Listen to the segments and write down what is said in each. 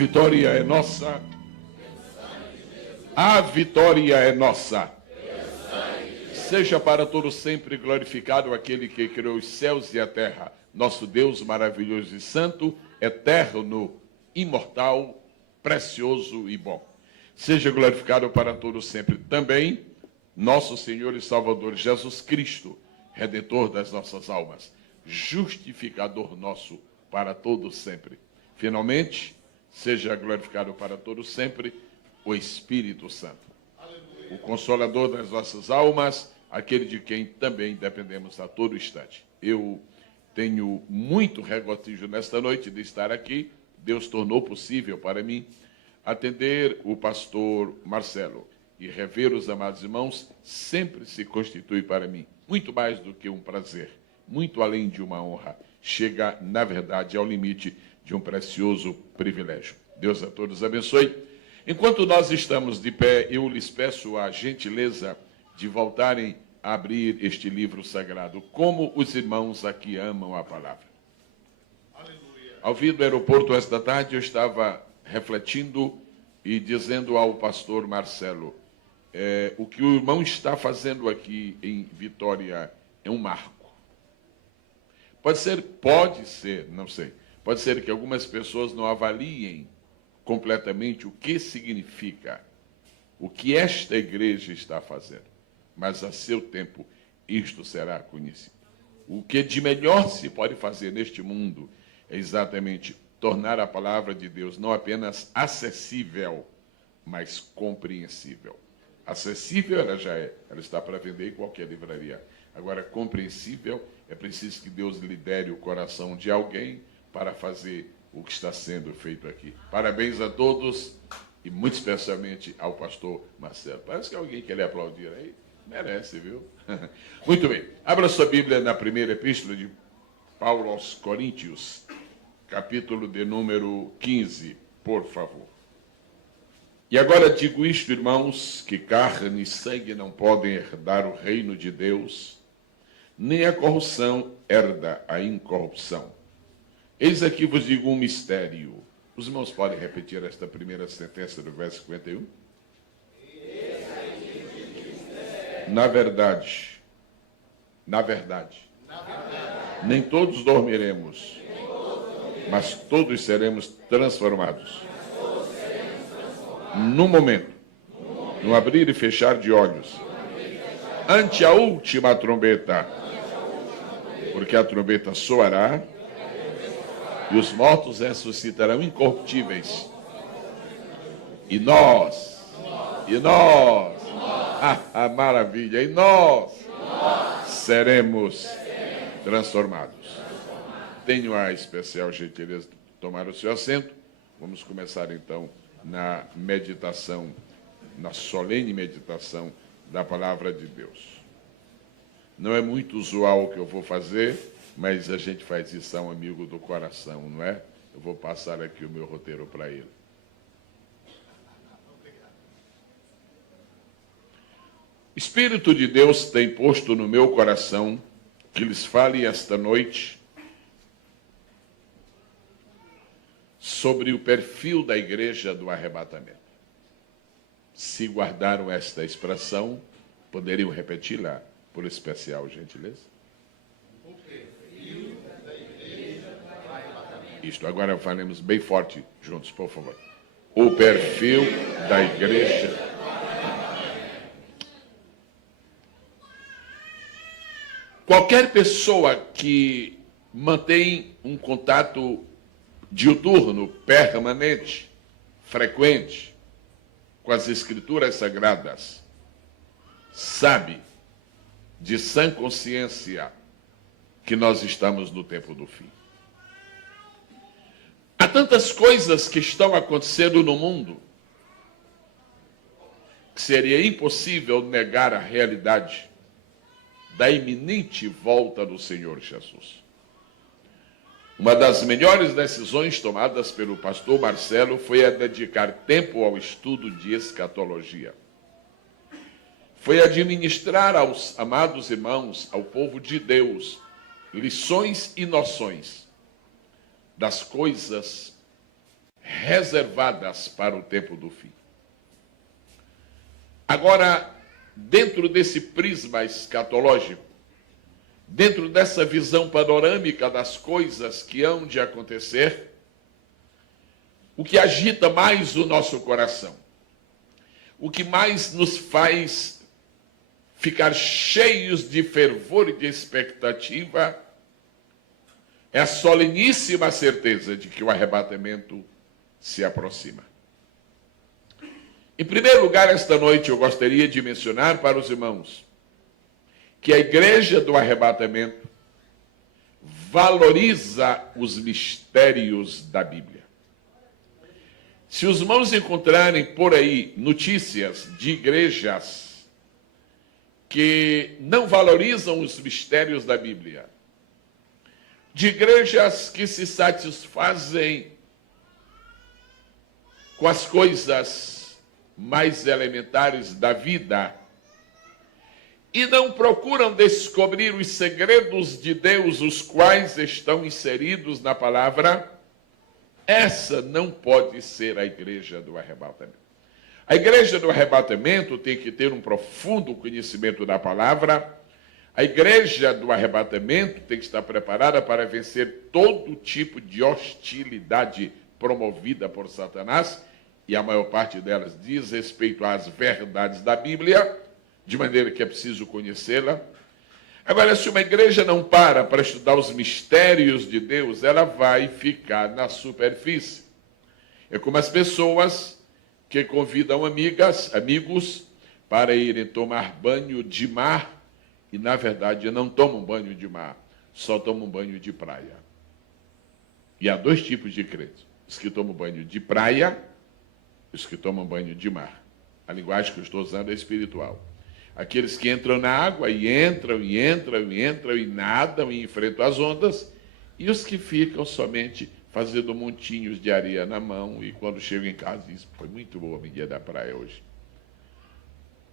vitória é nossa. A vitória é nossa. Seja para todos sempre glorificado aquele que criou os céus e a terra, nosso Deus maravilhoso e santo, eterno, imortal, precioso e bom. Seja glorificado para todos sempre também nosso Senhor e Salvador Jesus Cristo, Redentor das nossas almas, justificador nosso para todos sempre. Finalmente, seja glorificado para todos sempre o Espírito Santo, o Consolador das nossas almas, aquele de quem também dependemos a todo instante. Eu tenho muito regozijo nesta noite de estar aqui. Deus tornou possível para mim atender o pastor Marcelo e rever os amados irmãos sempre se constitui para mim muito mais do que um prazer, muito além de uma honra. Chega, na verdade, ao limite de um precioso privilégio. Deus a todos abençoe. Enquanto nós estamos de pé, eu lhes peço a gentileza de voltarem a abrir este livro sagrado. Como os irmãos aqui amam a palavra. Aleluia. Ao vir do aeroporto esta tarde, eu estava refletindo e dizendo ao pastor Marcelo, o que o irmão está fazendo aqui em Vitória é um marco. Pode ser, não sei, pode ser que algumas pessoas não avaliem completamente o que significa, o que esta igreja está fazendo, mas a seu tempo isto será conhecido. O que de melhor se pode fazer neste mundo é exatamente tornar a palavra de Deus não apenas acessível, mas compreensível. Acessível ela já é, ela está para vender em qualquer livraria. Agora, compreensível, é preciso que Deus lidere o coração de alguém para fazer o que está sendo feito aqui. Parabéns a todos e muito especialmente ao pastor Marcelo. Parece que alguém quer lhe aplaudir aí. Merece, viu? Muito bem. Abra sua Bíblia na primeira epístola de Paulo aos Coríntios, capítulo de número 15, por favor. E agora digo isto, irmãos, que carne e sangue não podem herdar o reino de Deus, nem a corrupção herda a incorrupção. Eis aqui vos digo um mistério. Os irmãos podem repetir esta primeira sentença do verso 51? Na verdade, nem todos dormiremos, mas todos seremos transformados. No momento, no abrir e fechar de olhos, ante a última trombeta, porque a trombeta soará e os mortos ressuscitarão incorruptíveis. E nós, maravilha, e nós seremos transformados. Tenho a especial gentileza de tomar o seu assento. Vamos começar então na meditação, na solene meditação da palavra de Deus. Não é muito usual o que eu vou fazer, mas a gente faz isso a um amigo do coração, não é? Eu vou passar aqui o meu roteiro para ele. Espírito de Deus tem posto no meu coração que lhes fale esta noite sobre o perfil da igreja do arrebatamento. Se guardaram esta expressão, poderiam repeti-la por especial gentileza? O perfil da igreja do arrebatamento. Isto, agora falemos bem forte juntos, por favor. O perfil da igreja. Qualquer pessoa que mantém um contato diuturno, permanente, frequente, com as Escrituras Sagradas, sabe, de sã consciência, que nós estamos no tempo do fim. Há tantas coisas que estão acontecendo no mundo que seria impossível negar a realidade da iminente volta do Senhor Jesus. Uma das melhores decisões tomadas pelo pastor Marcelo foi a dedicar tempo ao estudo de escatologia. Foi administrar aos amados irmãos, ao povo de Deus, lições e noções das coisas reservadas para o tempo do fim. Agora, dentro desse prisma escatológico, dentro dessa visão panorâmica das coisas que hão de acontecer, o que agita mais o nosso coração, o que mais nos faz ficar cheios de fervor e de expectativa, é a soleníssima certeza de que o arrebatamento se aproxima. Em primeiro lugar, esta noite eu gostaria de mencionar para os irmãos que a igreja do arrebatamento valoriza os mistérios da Bíblia. Se os irmãos encontrarem por aí notícias de igrejas que não valorizam os mistérios da Bíblia, de igrejas que se satisfazem com as coisas mais elementares da vida e não procuram descobrir os segredos de Deus, os quais estão inseridos na palavra, essa não pode ser a igreja do arrebatamento. A igreja do arrebatamento tem que ter um profundo conhecimento da palavra. A igreja do arrebatamento tem que estar preparada para vencer todo tipo de hostilidade promovida por Satanás, e a maior parte delas diz respeito às verdades da Bíblia, de maneira que é preciso conhecê-la. Agora, se uma igreja não para estudar os mistérios de Deus, ela vai ficar na superfície. É como as pessoas que convidam amigos para irem tomar banho de mar, e, na verdade, não tomam banho de mar, só tomam banho de praia. E há dois tipos de crentes: os que tomam banho de praia e os que tomam banho de mar. A linguagem que eu estou usando é espiritual. Aqueles que entram na água e entram e nadam e enfrentam as ondas, e os que ficam somente fazendo montinhos de areia na mão, e quando chegam em casa dizem: foi muito boa a dia da praia hoje.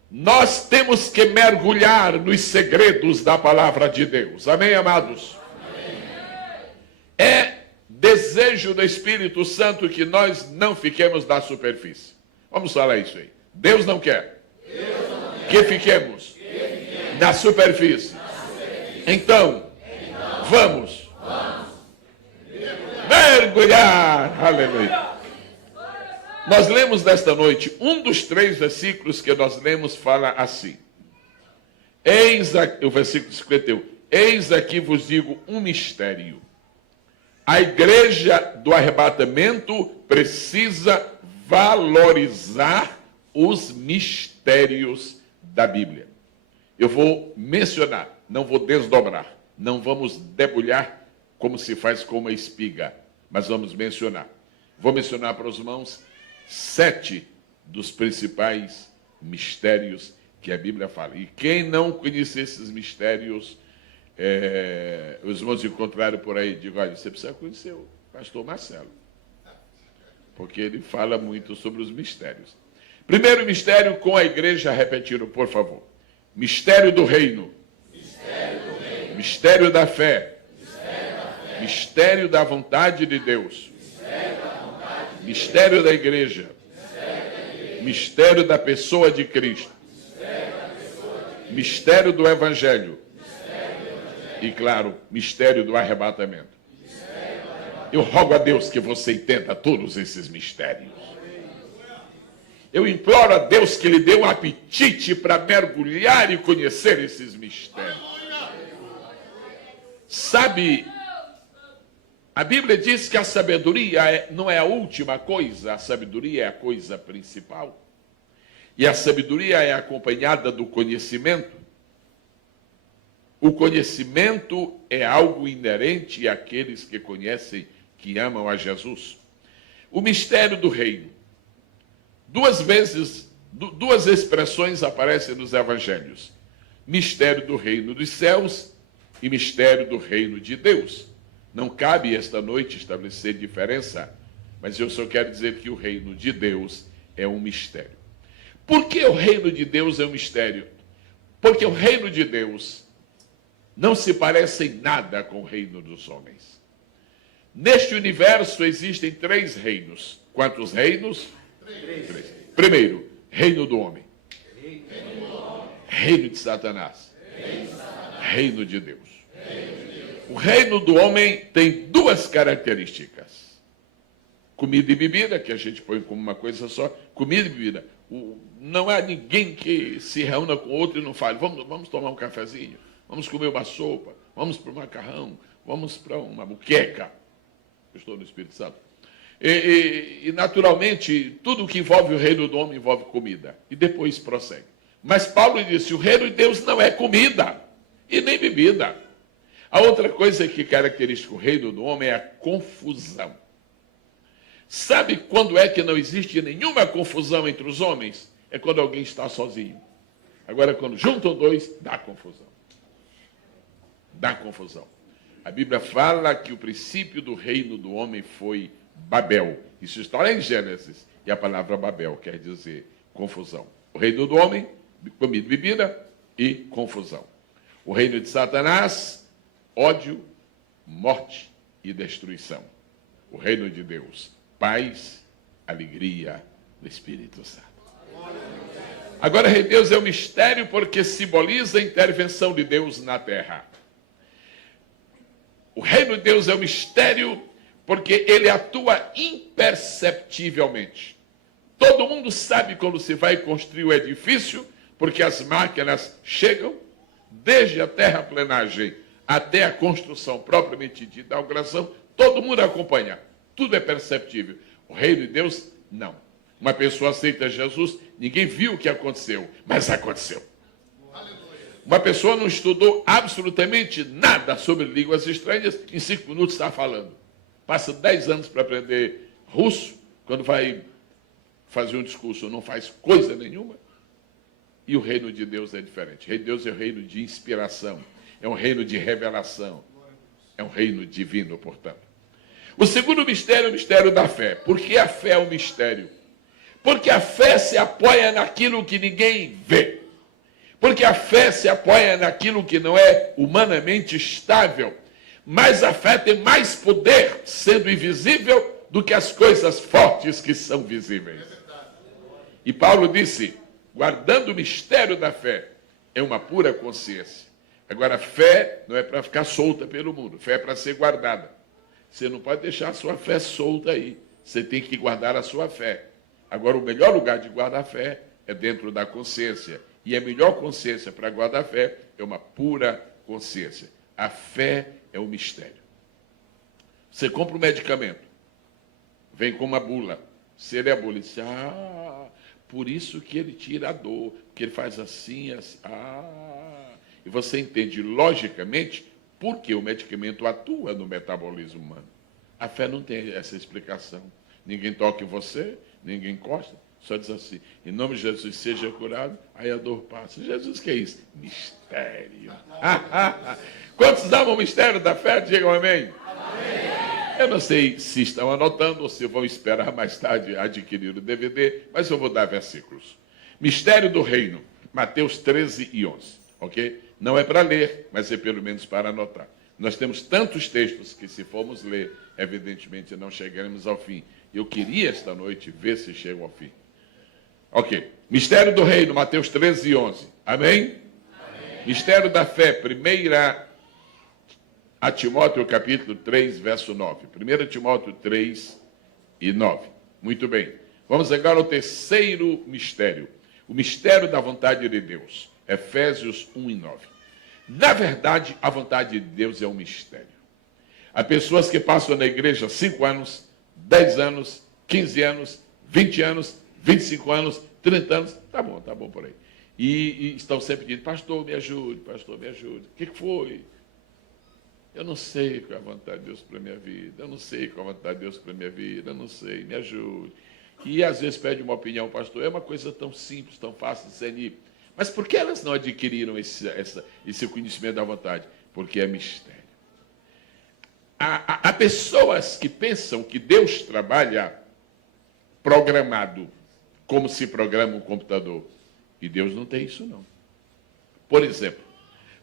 Nós temos que mergulhar nos segredos da palavra de Deus. Amém, amados? Amém. É desejo do Espírito Santo que nós não fiquemos na superfície. Vamos falar isso aí. Deus não quer que fiquemos na superfície. Então, vamos mergulhar. Aleluia. Nós lemos nesta noite, um dos 3 versículos que nós lemos fala assim. O versículo 51. Eis aqui vos digo um mistério. A igreja do arrebatamento precisa valorizar os mistérios da Bíblia. Eu vou mencionar, não vou desdobrar, não vamos debulhar como se faz com uma espiga, mas vamos mencionar. Vou mencionar para os irmãos 7 dos principais mistérios que a Bíblia fala. E quem não conhece esses mistérios, os irmãos encontraram por aí, digo: olha, você precisa conhecer o pastor Marcelo, porque ele fala muito sobre os mistérios. Primeiro mistério com a igreja repetindo, por favor. Mistério do reino. Mistério da fé. Mistério da vontade de Deus. Mistério da igreja. Mistério da pessoa de Cristo. Mistério do evangelho. E, claro, mistério do arrebatamento. Eu rogo a Deus que você entenda todos esses mistérios. Eu imploro a Deus que lhe dê um apetite para mergulhar e conhecer esses mistérios. Sabe, a Bíblia diz que a sabedoria não é a última coisa, a sabedoria é a coisa principal. E a sabedoria é acompanhada do conhecimento. O conhecimento é algo inerente àqueles que conhecem, que amam a Jesus. O mistério do reino. Duas expressões aparecem nos evangelhos: mistério do reino dos céus e mistério do reino de Deus. Não cabe esta noite estabelecer diferença, mas eu só quero dizer que o reino de Deus é um mistério. Por que o reino de Deus é um mistério? Porque o reino de Deus não se parece em nada com o reino dos homens. Neste universo existem 3 reinos. Quantos reinos? 3. Primeiro, reino do homem. Reino de Satanás. Reino de Deus. O reino do homem tem 2 características. Comida e bebida, que a gente põe como uma coisa só. Comida e bebida. Não há ninguém que se reúna com outro e não fale, vamos tomar um cafezinho, vamos comer uma sopa, vamos para o macarrão, vamos para uma muqueca. Eu estou no Espírito Santo. E, naturalmente, tudo que envolve o reino do homem envolve comida. E depois prossegue. Mas Paulo disse, o reino de Deus não é comida e nem bebida. A outra coisa que caracteriza o reino do homem é a confusão. Sabe quando é que não existe nenhuma confusão entre os homens? É quando alguém está sozinho. Agora, quando juntam 2, dá confusão. Dá confusão. A Bíblia fala que o princípio do reino do homem foi Babel. Isso está lá em Gênesis. E a palavra Babel quer dizer confusão. O reino do homem, comida e bebida e confusão. O reino de Satanás, ódio, morte e destruição. O reino de Deus, paz, alegria do Espírito Santo. Agora, rei Deus é um mistério porque simboliza a intervenção de Deus na terra. O reino de Deus é um mistério porque ele atua imperceptivelmente. Todo mundo sabe quando se vai construir o edifício, porque as máquinas chegam, desde a terraplenagem até a construção propriamente dita, a inauguração, todo mundo acompanha. Tudo é perceptível. O reino de Deus, não. Uma pessoa aceita Jesus, ninguém viu o que aconteceu, mas aconteceu. Uma pessoa não estudou absolutamente nada sobre línguas estranhas, em 5 minutos está falando. Passa 10 anos para aprender russo, quando vai fazer um discurso não faz coisa nenhuma. E o reino de Deus é diferente. O reino de Deus é um reino de inspiração, é um reino de revelação, é um reino divino, portanto. O segundo mistério é o mistério da fé. Por que a fé é um mistério? Porque a fé se apoia naquilo que ninguém vê. Porque a fé se apoia naquilo que não é humanamente estável. Mas a fé tem mais poder, sendo invisível, do que as coisas fortes que são visíveis. E Paulo disse, guardando o mistério da fé, é uma pura consciência. Agora, a fé não é para ficar solta pelo mundo. Fé é para ser guardada. Você não pode deixar a sua fé solta aí. Você tem que guardar a sua fé. Agora, o melhor lugar de guardar a fé é dentro da consciência. E a melhor consciência para guardar a fé é uma pura consciência. A fé é um mistério. Você compra um medicamento, vem com uma bula. Se ele é a bula, diz, por isso que ele tira a dor, porque ele faz assim, assim. E você entende logicamente por que o medicamento atua no metabolismo humano. A fé não tem essa explicação. Ninguém toca em você, ninguém encosta, só diz assim, em nome de Jesus, seja curado, aí a dor passa. Jesus, que é isso? Mistério. Quantos amam o mistério da fé? Digam amém. Amém. Eu não sei se estão anotando ou se vão esperar mais tarde adquirir o DVD, mas eu vou dar versículos. Mistério do reino, Mateus 13 e 11, ok? Não é para ler, mas é pelo menos para anotar. Nós temos tantos textos que, se formos ler, evidentemente não chegaremos ao fim. Eu queria esta noite ver se chego ao fim. Ok. Mistério do reino, Mateus 13 e 11. Amém? Amém. Mistério da fé, 1 a Timóteo, capítulo 3, verso 9. 1 Timóteo 3 e 9. Muito bem. Vamos agora ao terceiro mistério. O mistério da vontade de Deus. Efésios 1 e 9. Na verdade, a vontade de Deus é um mistério. Há pessoas que passam na igreja 5 anos, 10 anos, 15 anos, 20 anos, 25 anos, 30 anos, tá bom por aí. E estão sempre dizendo, pastor, me ajude, pastor, me ajude. O que foi? Eu não sei qual é a vontade de Deus para a minha vida, eu não sei qual é a vontade de Deus para a minha vida, eu não sei, me ajude. E às vezes pede uma opinião, pastor, é uma coisa tão simples, tão fácil de discernir. Mas por que elas não adquiriram esse conhecimento da vontade? Porque é mistério. Há pessoas que pensam que Deus trabalha programado, como se programa um computador. E Deus não tem isso, não. Por exemplo,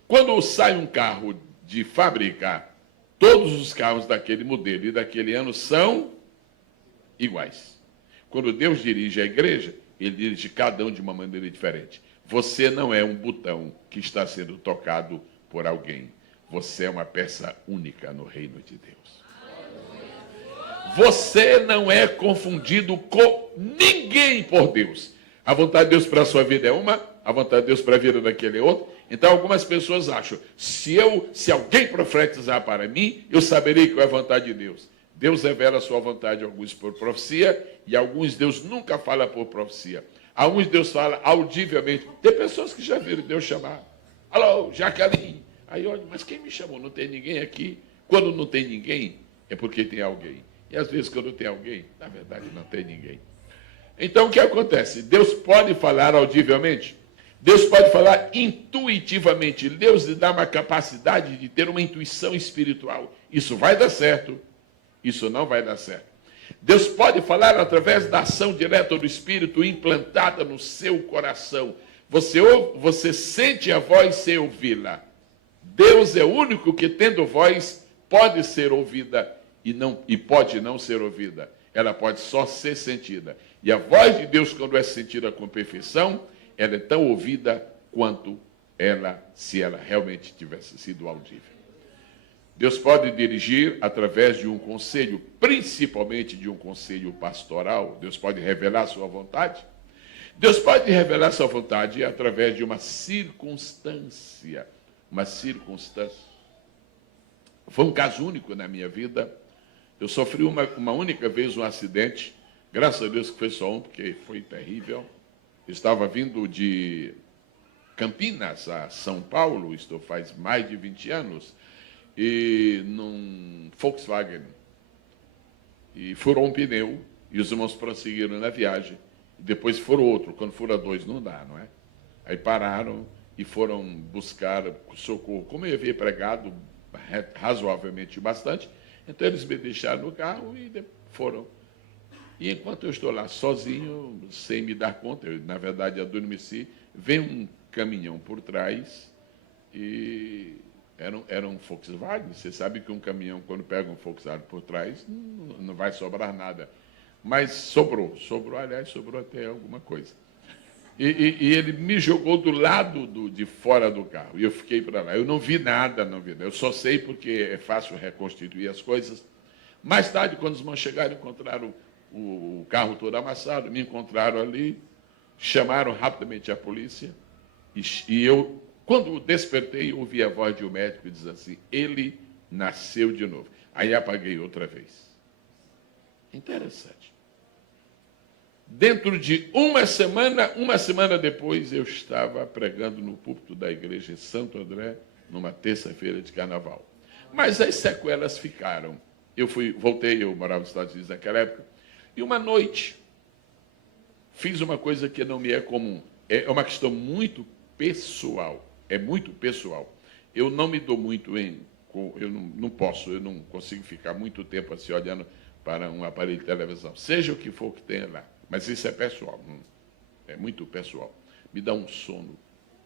quando sai um carro de fábrica, todos os carros daquele modelo e daquele ano são iguais. Quando Deus dirige a igreja, ele dirige cada um de uma maneira diferente. Você não é um botão que está sendo tocado por alguém. Você é uma peça única no reino de Deus. Você não é confundido com ninguém por Deus. A vontade de Deus para a sua vida é uma, a vontade de Deus para a vida daquele é outra. Então, algumas pessoas acham, se alguém profetizar para mim, eu saberei que é a vontade de Deus. Deus revela a sua vontade a alguns por profecia, e a alguns Deus nunca fala por profecia. A alguns Deus fala audivelmente. Tem pessoas que já viram Deus chamar. Alô, Jaqueline. Aí olha, mas quem me chamou? Não tem ninguém aqui. Quando não tem ninguém, é porque tem alguém. E às vezes, quando tem alguém, na verdade, não tem ninguém. Então, o que acontece? Deus pode falar audivelmente? Deus pode falar intuitivamente. Deus lhe dá uma capacidade de ter uma intuição espiritual. Isso vai dar certo, isso não vai dar certo. Deus pode falar através da ação direta do Espírito implantada no seu coração. Você sente a voz sem ouvi-la. Deus é o único que, tendo voz, pode ser ouvida e pode não ser ouvida. Ela pode só ser sentida. E a voz de Deus, quando é sentida com perfeição, ela é tão ouvida quanto se ela realmente tivesse sido audível. Deus pode dirigir através de um conselho, principalmente de um conselho pastoral. Deus pode revelar sua vontade. Deus pode revelar sua vontade através de uma circunstância. Uma circunstância. Foi um caso único na minha vida. Eu sofri uma única vez um acidente. Graças a Deus que foi só um, porque foi terrível. Eu estava vindo de Campinas a São Paulo, isto faz mais de 20 anos, e num Volkswagen. E furou um pneu, e os irmãos prosseguiram na viagem. Depois furou outro, quando fura dois não dá, não é? Aí pararam e foram buscar socorro. Como eu havia pregado razoavelmente bastante, então eles me deixaram no carro e foram. E enquanto eu estou lá sozinho, sem me dar conta, eu, na verdade, adormeci, vem um caminhão por trás e era um Volkswagen. Você sabe que um caminhão, quando pega um Volkswagen por trás, não vai sobrar nada. Mas sobrou, aliás, sobrou até alguma coisa. E ele me jogou do lado de fora do carro, e eu fiquei para lá. Eu não vi nada. Eu só sei porque é fácil reconstituir as coisas. Mais tarde, quando os irmãos chegaram, encontraram o carro todo amassado, me encontraram ali, chamaram rapidamente a polícia, e eu, quando despertei, ouvi a voz de um médico e diz assim, ele nasceu de novo. Aí apaguei outra vez. Interessante. Dentro de uma semana depois, eu estava pregando no púlpito da igreja em Santo André, numa terça-feira de carnaval. Mas as sequelas ficaram. Voltei, eu morava nos Estados Unidos naquela época, e uma noite fiz uma coisa que não me é comum. É uma questão muito pessoal. É muito pessoal. Eu não me dou muito eu não consigo ficar muito tempo assim olhando para um aparelho de televisão, seja o que for que tenha lá. Mas isso é pessoal, é muito pessoal. Me dá um sono.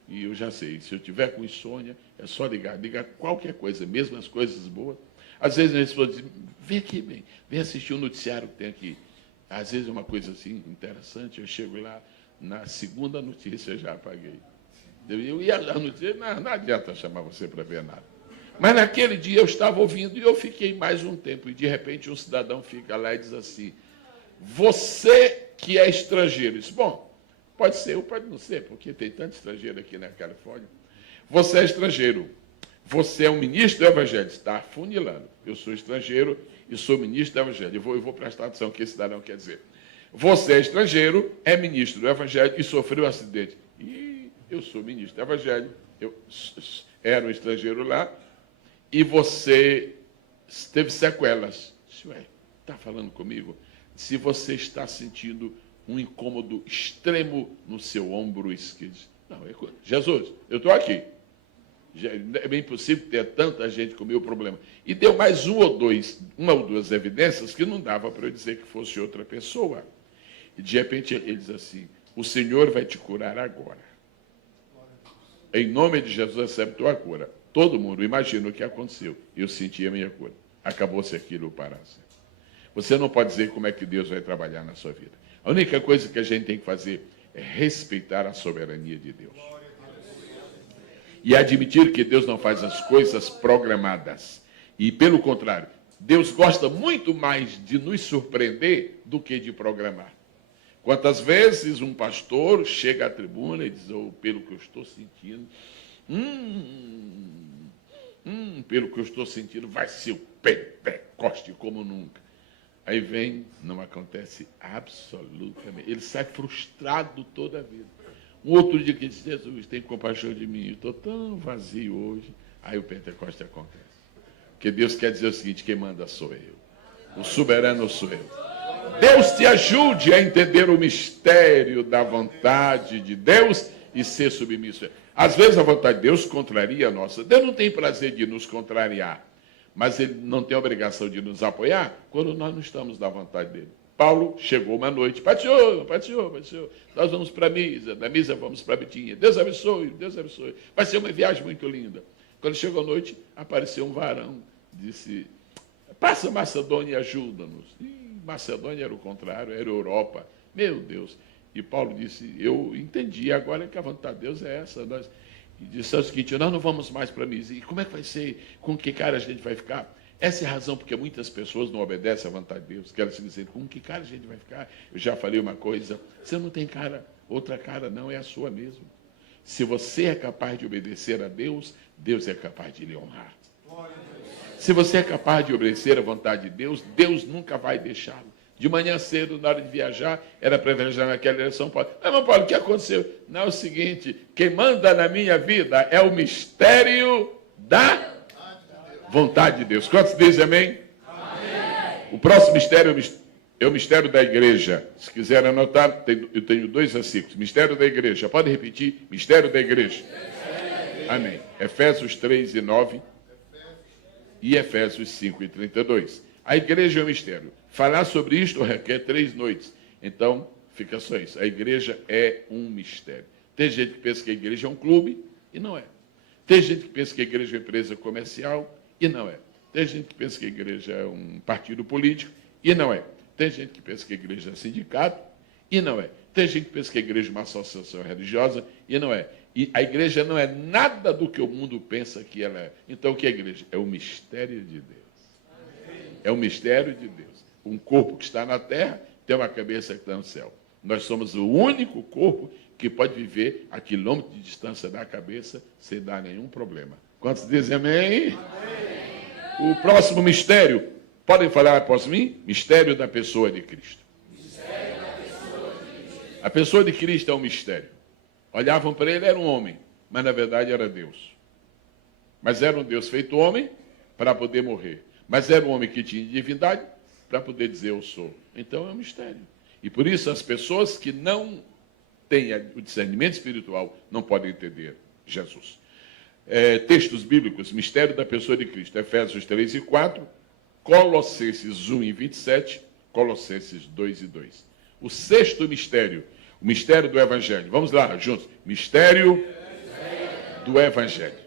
E eu já sei, se eu tiver com insônia, é só ligar qualquer coisa, mesmo as coisas boas. Às vezes as pessoas dizem, vem aqui, vem assistir o noticiário que tem aqui. Às vezes é uma coisa assim interessante, eu chego lá, na segunda notícia eu já apaguei. Eu ia lá no dia, não adianta chamar você para ver nada. Mas naquele dia eu estava ouvindo e eu fiquei mais um tempo. E de repente um cidadão fica lá e diz assim, você que é estrangeiro. Isso, bom, pode ser ou pode não ser, porque tem tanto estrangeiro aqui na Califórnia. Você é estrangeiro. Você é um ministro do Evangelho. Está afunilando. Eu sou estrangeiro e sou ministro do Evangelho. Eu vou prestar atenção no que esse cidadão quer dizer. Você é estrangeiro, é ministro do Evangelho e sofreu um acidente. E eu sou ministro do Evangelho. Eu era um estrangeiro lá. E você teve sequelas. Ué, está falando comigo? Se você está sentindo um incômodo extremo no seu ombro esquerdo. Não, Jesus, eu estou aqui. É bem possível ter tanta gente com o meu problema. E deu mais uma ou duas evidências que não dava para eu dizer que fosse outra pessoa. E de repente ele diz assim, o Senhor vai te curar agora. Em nome de Jesus, recebe tua cura. Todo mundo imagina o que aconteceu. Eu senti a minha cura. Acabou-se aquilo para sempre. Você não pode dizer como é que Deus vai trabalhar na sua vida. A única coisa que a gente tem que fazer é respeitar a soberania de Deus. E admitir que Deus não faz as coisas programadas. E, pelo contrário, Deus gosta muito mais de nos surpreender do que de programar. Quantas vezes um pastor chega à tribuna e diz, pelo que eu estou sentindo, pelo que eu estou sentindo, vai ser o Pentecoste como nunca. Aí vem, não acontece absolutamente. Ele sai frustrado toda a vida. Um outro dia que diz, Jesus, tem compaixão de mim, eu estou tão vazio hoje. Aí o Pentecoste acontece. Porque Deus quer dizer o seguinte, quem manda sou eu. O soberano sou eu. Deus te ajude a entender o mistério da vontade de Deus e ser submisso. Às vezes a vontade de Deus contraria a nossa. Deus não tem prazer de nos contrariar, mas Ele não tem a obrigação de nos apoiar quando nós não estamos na vontade dEle. Paulo chegou uma noite, pastor, nós vamos para a missa, da missa vamos para a Bitinha. Deus abençoe. Vai ser uma viagem muito linda. Quando chegou a noite, apareceu um varão, disse, passa Macedônia e ajuda-nos. Macedônia era o contrário, era Europa. Meu Deus. E Paulo disse, eu entendi agora que a vontade de Deus é essa. E disse o seguinte, nós não vamos mais para mim. E como é que vai ser? Com que cara a gente vai ficar? Essa é a razão porque muitas pessoas não obedecem à vontade de Deus. Querem se dizer, com que cara a gente vai ficar? Eu já falei uma coisa, você não tem cara, outra cara não, é a sua mesmo. Se você é capaz de obedecer a Deus, Deus é capaz de lhe honrar. Se você é capaz de obedecer à vontade de Deus, Deus nunca vai deixá-lo. De manhã cedo, na hora de viajar, era para viajar naquela direção. Paulo, mas Paulo, o que aconteceu? Não, é o seguinte, quem manda na minha vida é o mistério da vontade de Deus. Quantos dizem amém? Amém. O próximo mistério é o mistério da igreja. Se quiser anotar, eu tenho 2 versículos. Mistério da igreja. Pode repetir? Mistério da igreja. Amém. Efésios 3:9 e Efésios 5:32. A igreja é um mistério. Falar sobre isto requer 3 noites. Então, fica só isso. A igreja é um mistério. Tem gente que pensa que a igreja é um clube, e não é. Tem gente que pensa que a igreja é uma empresa comercial, e não é. Tem gente que pensa que a igreja é um partido político, e não é. Tem gente que pensa que a igreja é sindicato, e não é. Tem gente que pensa que a igreja é uma associação religiosa, e não é. E a igreja não é nada do que o mundo pensa que ela é. Então, o que é a igreja? É o mistério de Deus. É o mistério de Deus. Um corpo que está na terra tem uma cabeça que está no céu. Nós somos o único corpo que pode viver a quilômetros de distância da cabeça sem dar nenhum problema. Quantos dizem amém? Amém. O próximo mistério, podem falar após mim? Mistério da pessoa de Cristo. A pessoa de Cristo é um mistério. Olhavam para ele, era um homem, mas na verdade era Deus. Mas era um Deus feito homem para poder morrer. Mas era um homem que tinha divindade para poder dizer eu sou. Então é um mistério. E por isso as pessoas que não têm o discernimento espiritual não podem entender Jesus. Textos bíblicos, mistério da pessoa de Cristo, Efésios 3:4, Colossenses 1:27, Colossenses 2:2. O sexto mistério, o mistério do Evangelho. Vamos lá, juntos. Mistério do Evangelho.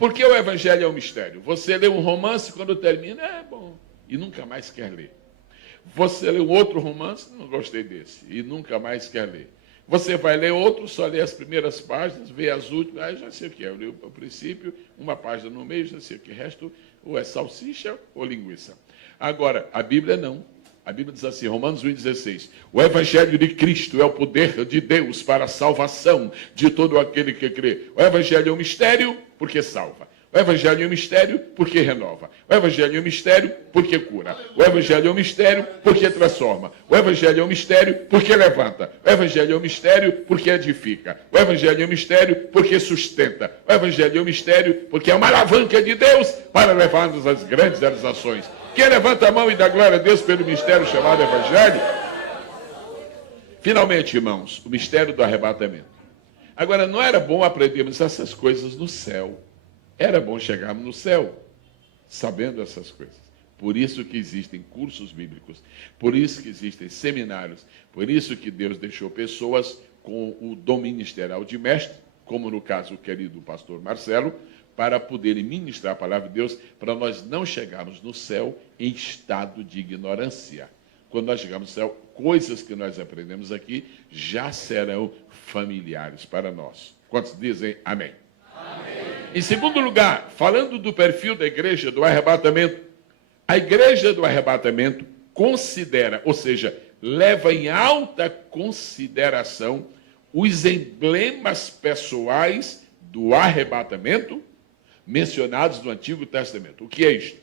Por que o Evangelho é um mistério? Você lê um romance, quando termina, é bom, e nunca mais quer ler. Você lê um outro romance, não gostei desse, e nunca mais quer ler. Você vai ler outro, só lê as primeiras páginas, vê as últimas, já sei o que é. Eu li o princípio, uma página no meio, já sei o que. O resto ou é salsicha ou linguiça. Agora, a Bíblia não. A Bíblia diz assim, Romanos 1,16, o Evangelho de Cristo é o poder de Deus para a salvação de todo aquele que crê. O Evangelho é um mistério porque salva. O Evangelho é um mistério porque renova. O Evangelho é um mistério porque cura. O Evangelho é um mistério porque transforma. O Evangelho é um mistério porque levanta. O Evangelho é um mistério porque edifica. O Evangelho é um mistério porque sustenta. O Evangelho é um mistério porque é uma alavanca de Deus para levar-nos às grandes realizações. Quem levanta a mão e dá glória a Deus pelo mistério chamado Evangelho? Finalmente, irmãos, o mistério do arrebatamento. Agora, não era bom aprendermos essas coisas no céu. Era bom chegarmos no céu sabendo essas coisas. Por isso que existem cursos bíblicos, por isso que existem seminários, por isso que Deus deixou pessoas com o dom ministerial de mestre, como no caso o querido pastor Marcelo, para poderem ministrar a palavra de Deus, para nós não chegarmos no céu em estado de ignorância. Quando nós chegarmos no céu, coisas que nós aprendemos aqui já serão familiares para nós. Quantos dizem amém? Amém. Em segundo lugar, falando do perfil da igreja do arrebatamento, a igreja do arrebatamento considera, ou seja, leva em alta consideração os emblemas pessoais do arrebatamento mencionados no Antigo Testamento. O que é isto?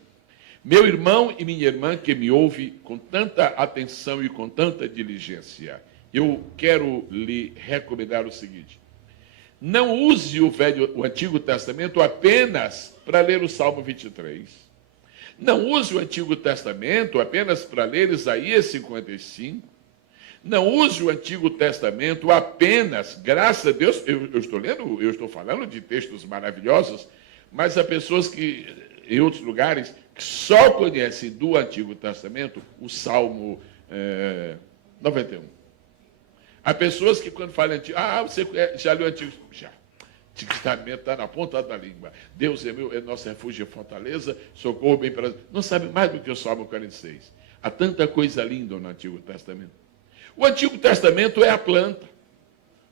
Meu irmão e minha irmã que me ouve com tanta atenção e com tanta diligência, eu quero lhe recomendar o seguinte: não use o Antigo Testamento apenas para ler o Salmo 23. Não use o Antigo Testamento apenas para ler Isaías 55. Não use o Antigo Testamento apenas, graças a Deus, eu estou falando de textos maravilhosos, mas há pessoas que, em outros lugares, que só conhecem do Antigo Testamento o Salmo 91. Há pessoas que, quando falam antigo, você já leu o Antigo? Já. O Antigo Testamento está na ponta da língua. Deus é nosso refúgio e fortaleza, socorro bem para... Não sabe mais do que o Salmo 46. Há tanta coisa linda no Antigo Testamento. O Antigo Testamento é a planta.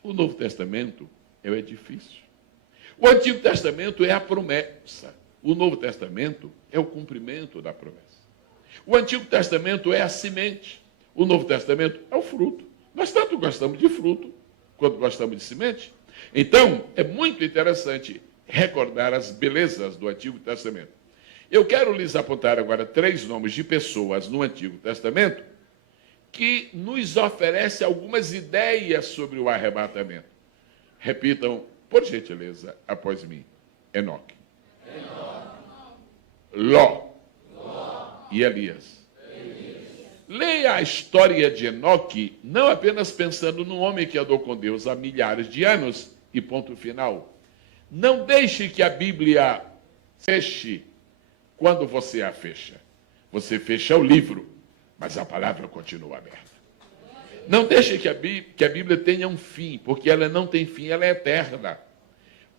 O Novo Testamento é o edifício. O Antigo Testamento é a promessa. O Novo Testamento é o cumprimento da promessa. O Antigo Testamento é a semente. O Novo Testamento é o fruto. Nós tanto gostamos de fruto quanto gostamos de semente. Então, é muito interessante recordar as belezas do Antigo Testamento. Eu quero lhes apontar agora 3 nomes de pessoas no Antigo Testamento que nos oferece algumas ideias sobre o arrebatamento. Repitam, por gentileza, após mim. Enoque. Ló. E Elias. Leia a história de Enoque, não apenas pensando num homem que andou com Deus há milhares de anos, e ponto final. Não deixe que a Bíblia feche quando você a fecha. Você fecha o livro, mas a palavra continua aberta. Não deixe que a Bíblia tenha um fim, porque ela não tem fim, ela é eterna.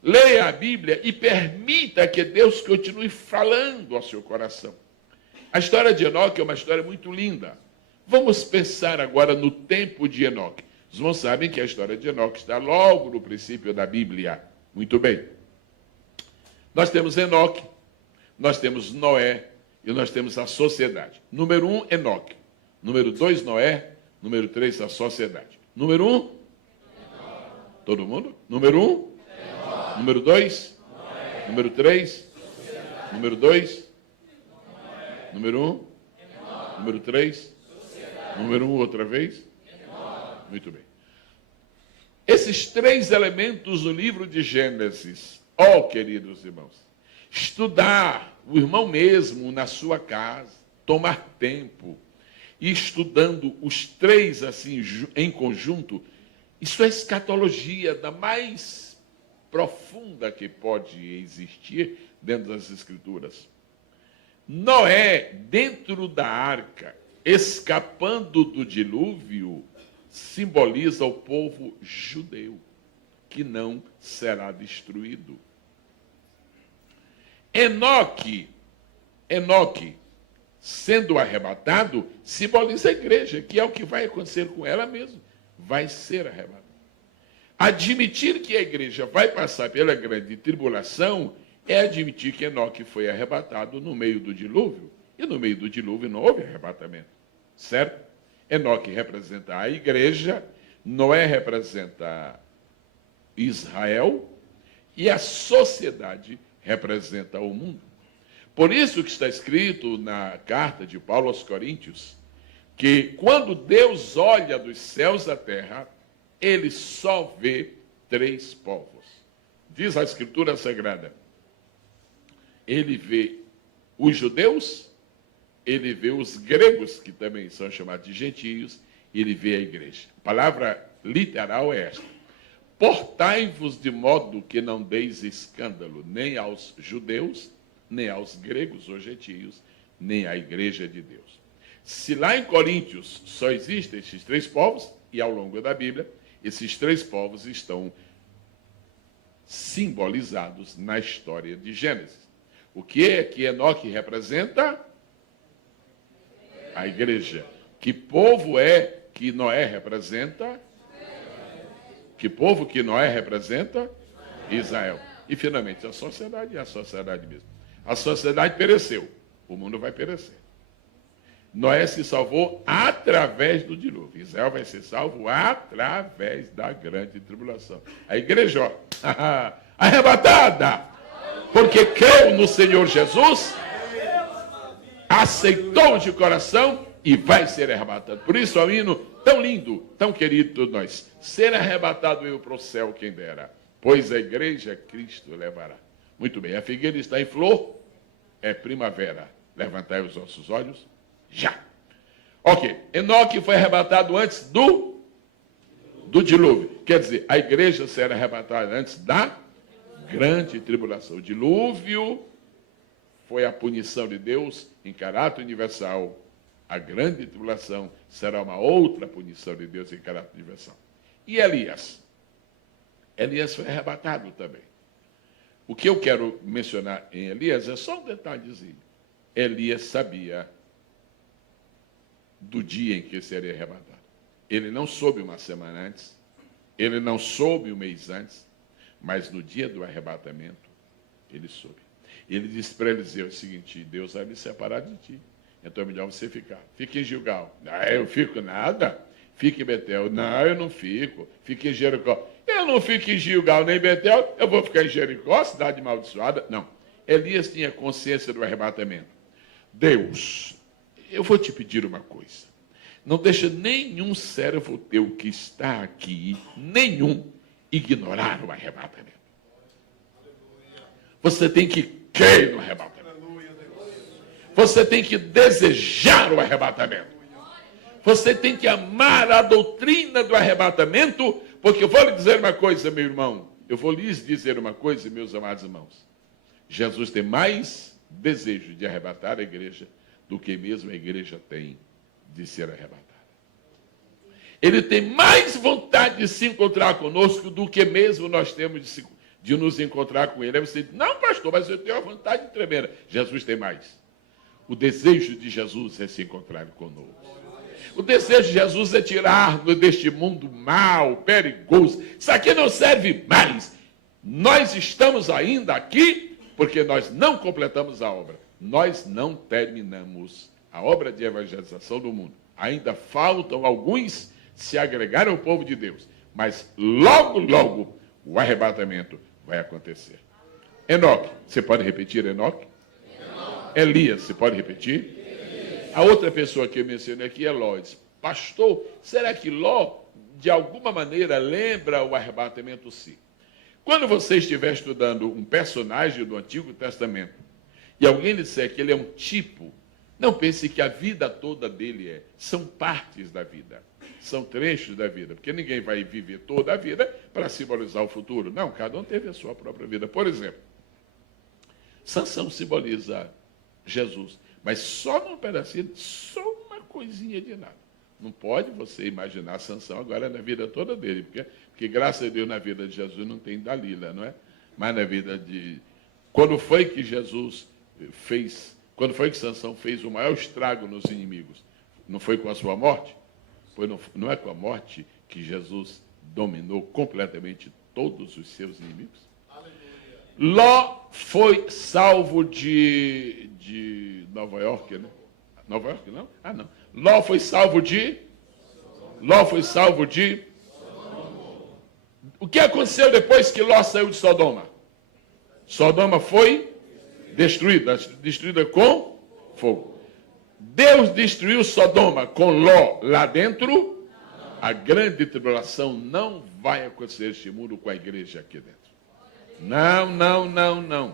Leia a Bíblia e permita que Deus continue falando ao seu coração. A história de Enoque é uma história muito linda. Vamos pensar agora no tempo de Enoque. Os irmãos sabem que a história de Enoque está logo no princípio da Bíblia. Muito bem. Nós temos Enoque, nós temos Noé e nós temos a sociedade. Número 1, Enoque. Número 2, Noé. Número 3, a sociedade. Número 1? Todo mundo? Número 1? Número 2? Número 3? Número 2? Número 1? Número 3? Número 1 outra vez? Muito bem. Esses 3 elementos no livro de Gênesis, queridos irmãos, estudar o irmão mesmo na sua casa, tomar tempo, e estudando os 3 assim em conjunto, isso é escatologia da mais profunda que pode existir dentro das Escrituras. Noé, dentro da arca, escapando do dilúvio, simboliza o povo judeu, que não será destruído. Enoque, sendo arrebatado, simboliza a igreja, que é o que vai acontecer com ela mesmo. Vai ser arrebatada. Admitir que a igreja vai passar pela grande tribulação é admitir que Enoque foi arrebatado no meio do dilúvio. E no meio do dilúvio não houve arrebatamento. Certo? Enoque representa a igreja, Noé representa Israel e a sociedade representa o mundo. Por isso que está escrito na carta de Paulo aos Coríntios, que quando Deus olha dos céus à terra, ele só vê 3 povos. Diz a Escritura Sagrada, ele vê os judeus, ele vê os gregos, que também são chamados de gentios, e ele vê a igreja. A palavra literal é esta: portai-vos de modo que não deis escândalo, nem aos judeus, nem aos gregos ou gentios, nem à igreja de Deus. Se lá em Coríntios só existem esses 3 povos, e ao longo da Bíblia, esses 3 povos estão simbolizados na história de Gênesis. O que é que Enoque representa? A igreja. Que povo é que Noé representa? Que povo que Noé representa? Israel. E, finalmente, a sociedade é a sociedade mesmo. A sociedade pereceu. O mundo vai perecer. Noé se salvou através do dilúvio. Israel vai ser salvo através da grande tribulação. A igreja, ó, arrebatada, porque creu no Senhor Jesus, aceitou de coração e vai ser arrebatado. Por isso é um hino tão lindo, tão querido todos nós. Ser arrebatado eu para o céu quem dera, pois a igreja Cristo levará. Muito bem, a figueira está em flor, é primavera. Levantai os vossos olhos, já. Ok, Enoque foi arrebatado antes do dilúvio. Quer dizer, a igreja será arrebatada antes da grande tribulação. O dilúvio foi a punição de Deus em caráter universal. A grande tribulação será uma outra punição de Deus em caráter universal. E Elias? Elias foi arrebatado também. O que eu quero mencionar em Elias é só um detalhezinho. Elias sabia do dia em que seria arrebatado. Ele não soube uma semana antes, ele não soube um mês antes, mas no dia do arrebatamento, ele soube. Ele disse para Eliseu o seguinte: Deus vai me separar de ti, então é melhor você ficar. Fique em Gilgal. Não, eu fico nada. Fique em Betel. Não, eu não fico. Fique em Jericó. Eu não fico em Gilgal nem em Betel, eu vou ficar em Jericó, cidade amaldiçoada. Não. Elias tinha consciência do arrebatamento. Deus, eu vou te pedir uma coisa. Não deixa nenhum servo teu que está aqui, nenhum, ignorar o arrebatamento. Você tem que crer no arrebatamento. Você tem que desejar o arrebatamento. Você tem que amar a doutrina do arrebatamento, porque eu vou lhe dizer uma coisa, meu irmão. Eu vou lhes dizer uma coisa, meus amados irmãos. Jesus tem mais desejo de arrebatar a igreja do que mesmo a igreja tem de ser arrebatada. Ele tem mais vontade de se encontrar conosco do que mesmo nós temos de nos encontrar com ele. Aí você diz: não, pastor, mas eu tenho uma vontade tremenda. Jesus tem mais. O desejo de Jesus é se encontrar conosco. O desejo de Jesus é tirar-nos deste mundo mau, perigoso. Isso aqui não serve mais. Nós estamos ainda aqui porque nós não completamos a obra. Nós não terminamos a obra de evangelização do mundo. Ainda faltam alguns se agregar ao povo de Deus. Mas logo, logo, o arrebatamento vai acontecer. Enoque, você pode repetir Enoque? Elias, você pode repetir? A outra pessoa que eu mencionei aqui é Ló. Pastor, será que Ló, de alguma maneira, lembra o arrebatamento? Sim. Quando você estiver estudando um personagem do Antigo Testamento e alguém lhe disser que ele é um tipo, não pense que a vida toda dele são partes da vida, são trechos da vida, porque ninguém vai viver toda a vida para simbolizar o futuro. Não, cada um teve a sua própria vida. Por exemplo, Sansão simboliza Jesus, mas só num pedacinho, só uma coisinha de nada. Não pode você imaginar Sansão agora na vida toda dele, porque graças a Deus na vida de Jesus não tem Dalila, não é? Mas na vida de... Quando foi que Jesus fez, quando foi que Sansão fez o maior estrago nos inimigos? Não foi com a sua morte? Não é com a morte que Jesus dominou completamente todos os seus inimigos? Ló foi salvo de Nova York, né? Nova York, não? Ah, não. Ló foi salvo de... O que aconteceu depois que Ló saiu de Sodoma? Sodoma foi destruída com fogo. Deus destruiu Sodoma com Ló lá dentro. A grande tribulação não vai acontecer neste mundo com a igreja aqui dentro. Não, não, não, não.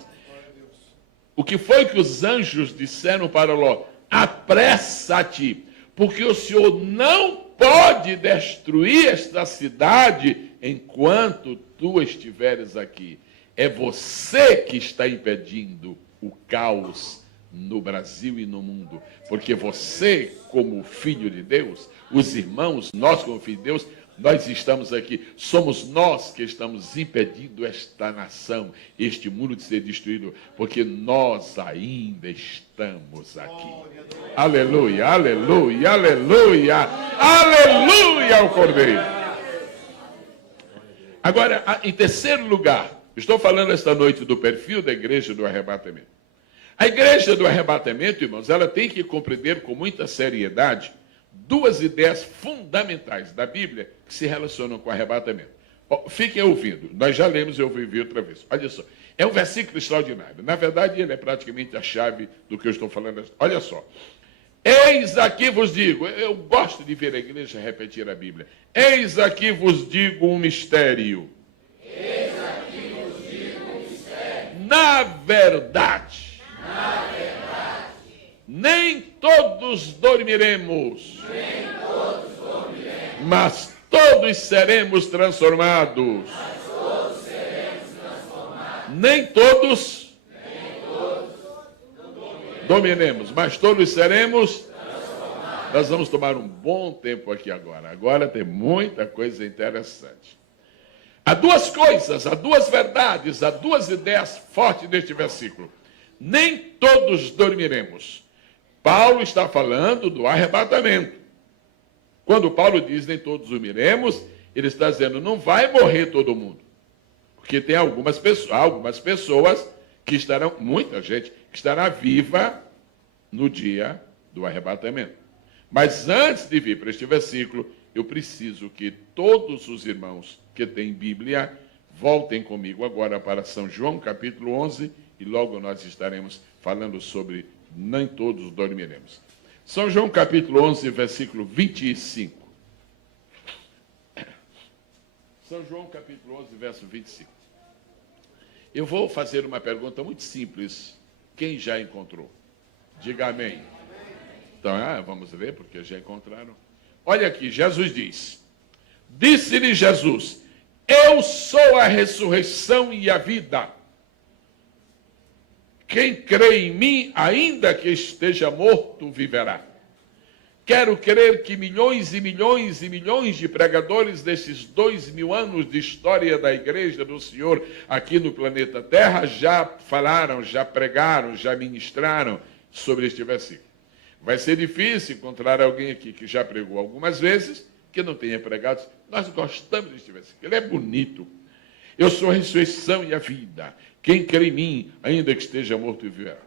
O que foi que os anjos disseram para Ló? Apressa-te, porque o Senhor não pode destruir esta cidade enquanto tu estiveres aqui. É você que está impedindo o caos no Brasil e no mundo, porque você, como filho de Deus, os irmãos, nós como filhos de Deus, Nós estamos aqui, somos nós que estamos impedindo esta nação, este mundo de ser destruído, porque nós ainda estamos aqui. Aleluia, aleluia, aleluia, aleluia ao Cordeiro. Agora, em terceiro lugar, estou falando esta noite do perfil da igreja do arrebatamento. A igreja do arrebatamento, irmãos, ela tem que compreender com muita seriedade duas ideias fundamentais da Bíblia que se relacionam com o arrebatamento. Fiquem ouvindo, nós já lemos e eu vou ver outra vez. Olha só, é um versículo extraordinário. Na verdade, ele é praticamente a chave do que eu estou falando. Olha só. Eis aqui vos digo, eu gosto de ver a igreja repetir a Bíblia. Eis aqui vos digo um mistério. Eis aqui vos digo um mistério. Na verdade, nem todos dormiremos, mas todos seremos transformados. Nem todos dominemos, mas todos seremos transformados. Nós vamos tomar um bom tempo aqui agora. Agora tem muita coisa interessante. Há duas coisas, há duas verdades, há duas ideias fortes neste versículo. Nem todos dormiremos. Paulo está falando do arrebatamento. Quando Paulo diz nem todos dormiremos, ele está dizendo não vai morrer todo mundo. Porque tem algumas pessoas que estarão, muita gente, que estará viva no dia do arrebatamento. Mas antes de vir para este versículo, eu preciso que todos os irmãos que têm Bíblia voltem comigo agora para São João, capítulo 11, e logo nós estaremos falando sobre nem todos dormiremos. São João, capítulo 11, versículo 25. São João, capítulo 11, verso 25. Eu vou fazer uma pergunta muito simples. Quem já encontrou? Diga amém. Então, vamos ver, porque já encontraram. Olha aqui, Jesus diz. Disse-lhe Jesus, eu sou a ressurreição e a vida. Quem crê em mim, ainda que esteja morto, viverá. Quero crer que milhões e milhões e milhões de pregadores desses 2000 anos de história da igreja do Senhor aqui no planeta Terra já falaram, já pregaram, já ministraram sobre este versículo. Vai ser difícil encontrar alguém aqui que já pregou algumas vezes, que não tenha pregado. Nós gostamos deste versículo, ele é bonito. Eu sou a ressurreição e a vida. Quem crê em mim, ainda que esteja morto, viverá.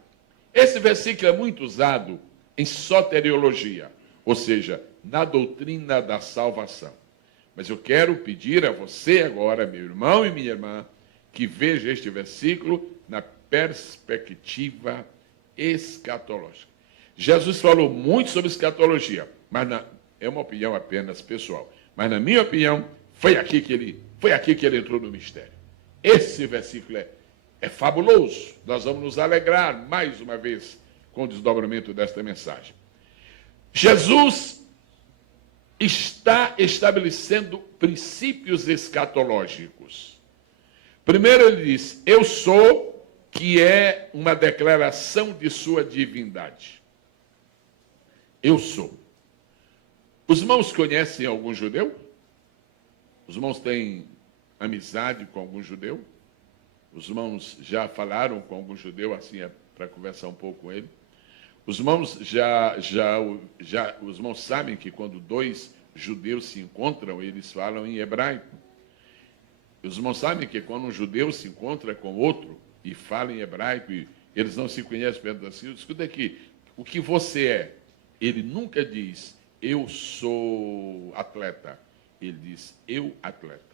Esse versículo é muito usado em soteriologia, ou seja, na doutrina da salvação. Mas eu quero pedir a você agora, meu irmão e minha irmã, que veja este versículo na perspectiva escatológica. Jesus falou muito sobre escatologia, mas é uma opinião apenas pessoal. Mas na minha opinião, foi aqui que ele entrou no mistério. Esse versículo é fabuloso. Nós vamos nos alegrar mais uma vez com o desdobramento desta mensagem. Jesus está estabelecendo princípios escatológicos. Primeiro ele diz, eu sou, que é uma declaração de sua divindade. Eu sou. Os irmãos conhecem algum judeu? Os irmãos têm amizade com algum judeu? Os irmãos já falaram com algum judeu, assim, para conversar um pouco com ele? Os irmãos os irmãos sabem que quando dois judeus se encontram, eles falam em hebraico. Os irmãos sabem que quando um judeu se encontra com outro e fala em hebraico, e eles não se conhecem perto assim, escuta aqui, o que você é? Ele nunca diz, eu sou atleta. Ele diz, eu atleta.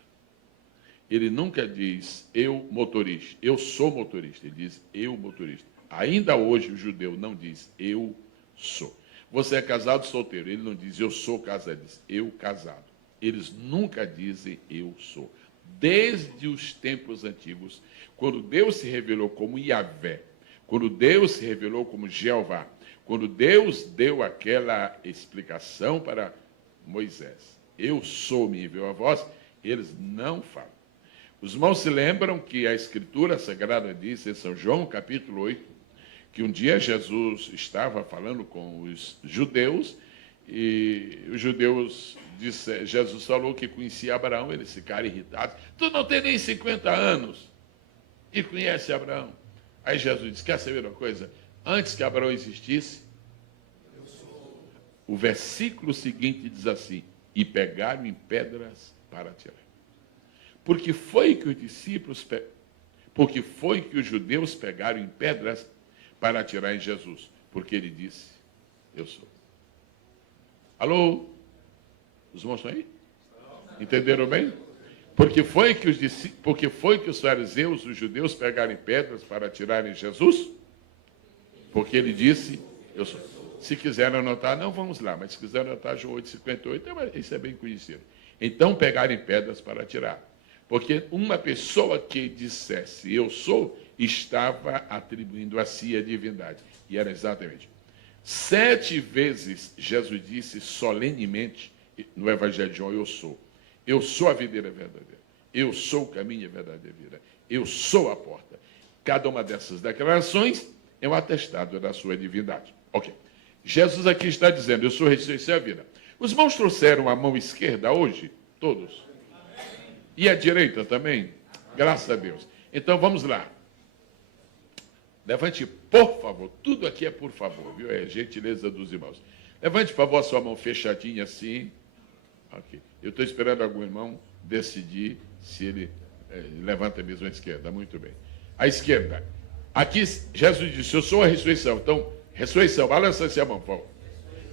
Ele nunca diz, eu motorista. Eu sou motorista. Ele diz, eu motorista. Ainda hoje o judeu não diz, eu sou. Você é casado ou solteiro? Ele não diz, eu sou casado. Ele diz, eu casado. Eles nunca dizem, eu sou. Desde os tempos antigos, quando Deus se revelou como Yahvé, quando Deus se revelou como Jeová, quando Deus deu aquela explicação para Moisés, eu sou, me enviou a voz, eles não falam. Os irmãos se lembram que a Escritura Sagrada diz, em São João, capítulo 8, que um dia Jesus estava falando com os judeus E os judeus, Jesus falou que conhecia Abraão, eles ficaram irritados. Tu não tem nem 50 anos e conhece Abraão. Aí Jesus disse, quer saber uma coisa? Antes que Abraão existisse, o versículo seguinte diz assim, e pegaram em pedras para tirar. Porque foi que os judeus pegaram em pedras para atirar em Jesus? Porque ele disse, eu sou. Alô? Os irmãos estão aí? Entenderam bem? Porque foi que os fariseus, os judeus, pegaram em pedras para atirar em Jesus? Porque ele disse, eu sou. Se quiserem anotar, não vamos lá, mas se quiserem anotar, João 8,58, isso é bem conhecido. Então pegaram em pedras para atirar. Porque uma pessoa que dissesse, eu sou, estava atribuindo a si a divindade. E era exatamente. 7 vezes Jesus disse solenemente no Evangelho de João, eu sou. Eu sou a videira verdadeira. Eu sou o caminho e a verdade e a vida. Eu sou a porta. Cada uma dessas declarações é um atestado da sua divindade. Ok. Jesus aqui está dizendo, eu sou a ressurreição e a vida. Os irmãos trouxeram a mão esquerda hoje? Todos? E a direita também? Graças a Deus. Então vamos lá. Levante, por favor. Tudo aqui é por favor, viu? É gentileza dos irmãos. Levante, por favor, a sua mão fechadinha assim. Ok. Eu estou esperando algum irmão decidir se ele levanta mesmo a esquerda. Muito bem. A esquerda. Aqui Jesus disse, eu sou a ressurreição. Então, ressurreição. Balança-se a mão, por favor.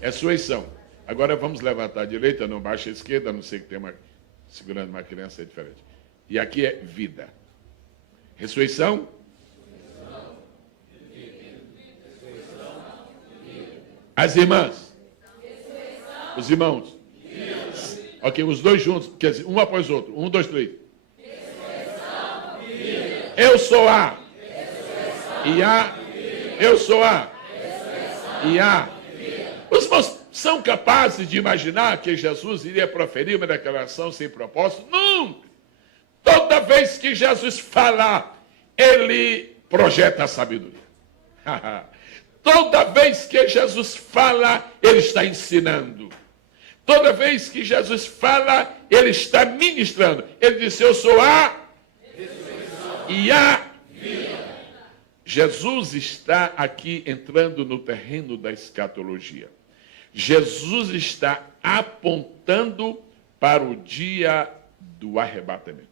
Ressurreição. Agora vamos levantar a direita, não baixa a esquerda, a não ser que tenha segurando uma criança, é diferente. E aqui é vida. Ressurreição. As irmãs. Os irmãos. Ok, os dois juntos, quer dizer, um após o outro. 1, 2, 3. Eu sou a. E a. Eu sou a. E a. Os irmãos são capazes de imaginar que Jesus iria proferir uma declaração sem propósito? Nunca. Toda vez que Jesus falar, ele projeta a sabedoria. Toda vez que Jesus fala, ele está ensinando. Toda vez que Jesus fala, ele está ministrando. Ele disse, eu sou a e a vida. Jesus está aqui entrando no terreno da escatologia. Jesus está apontando para o dia do arrebatamento.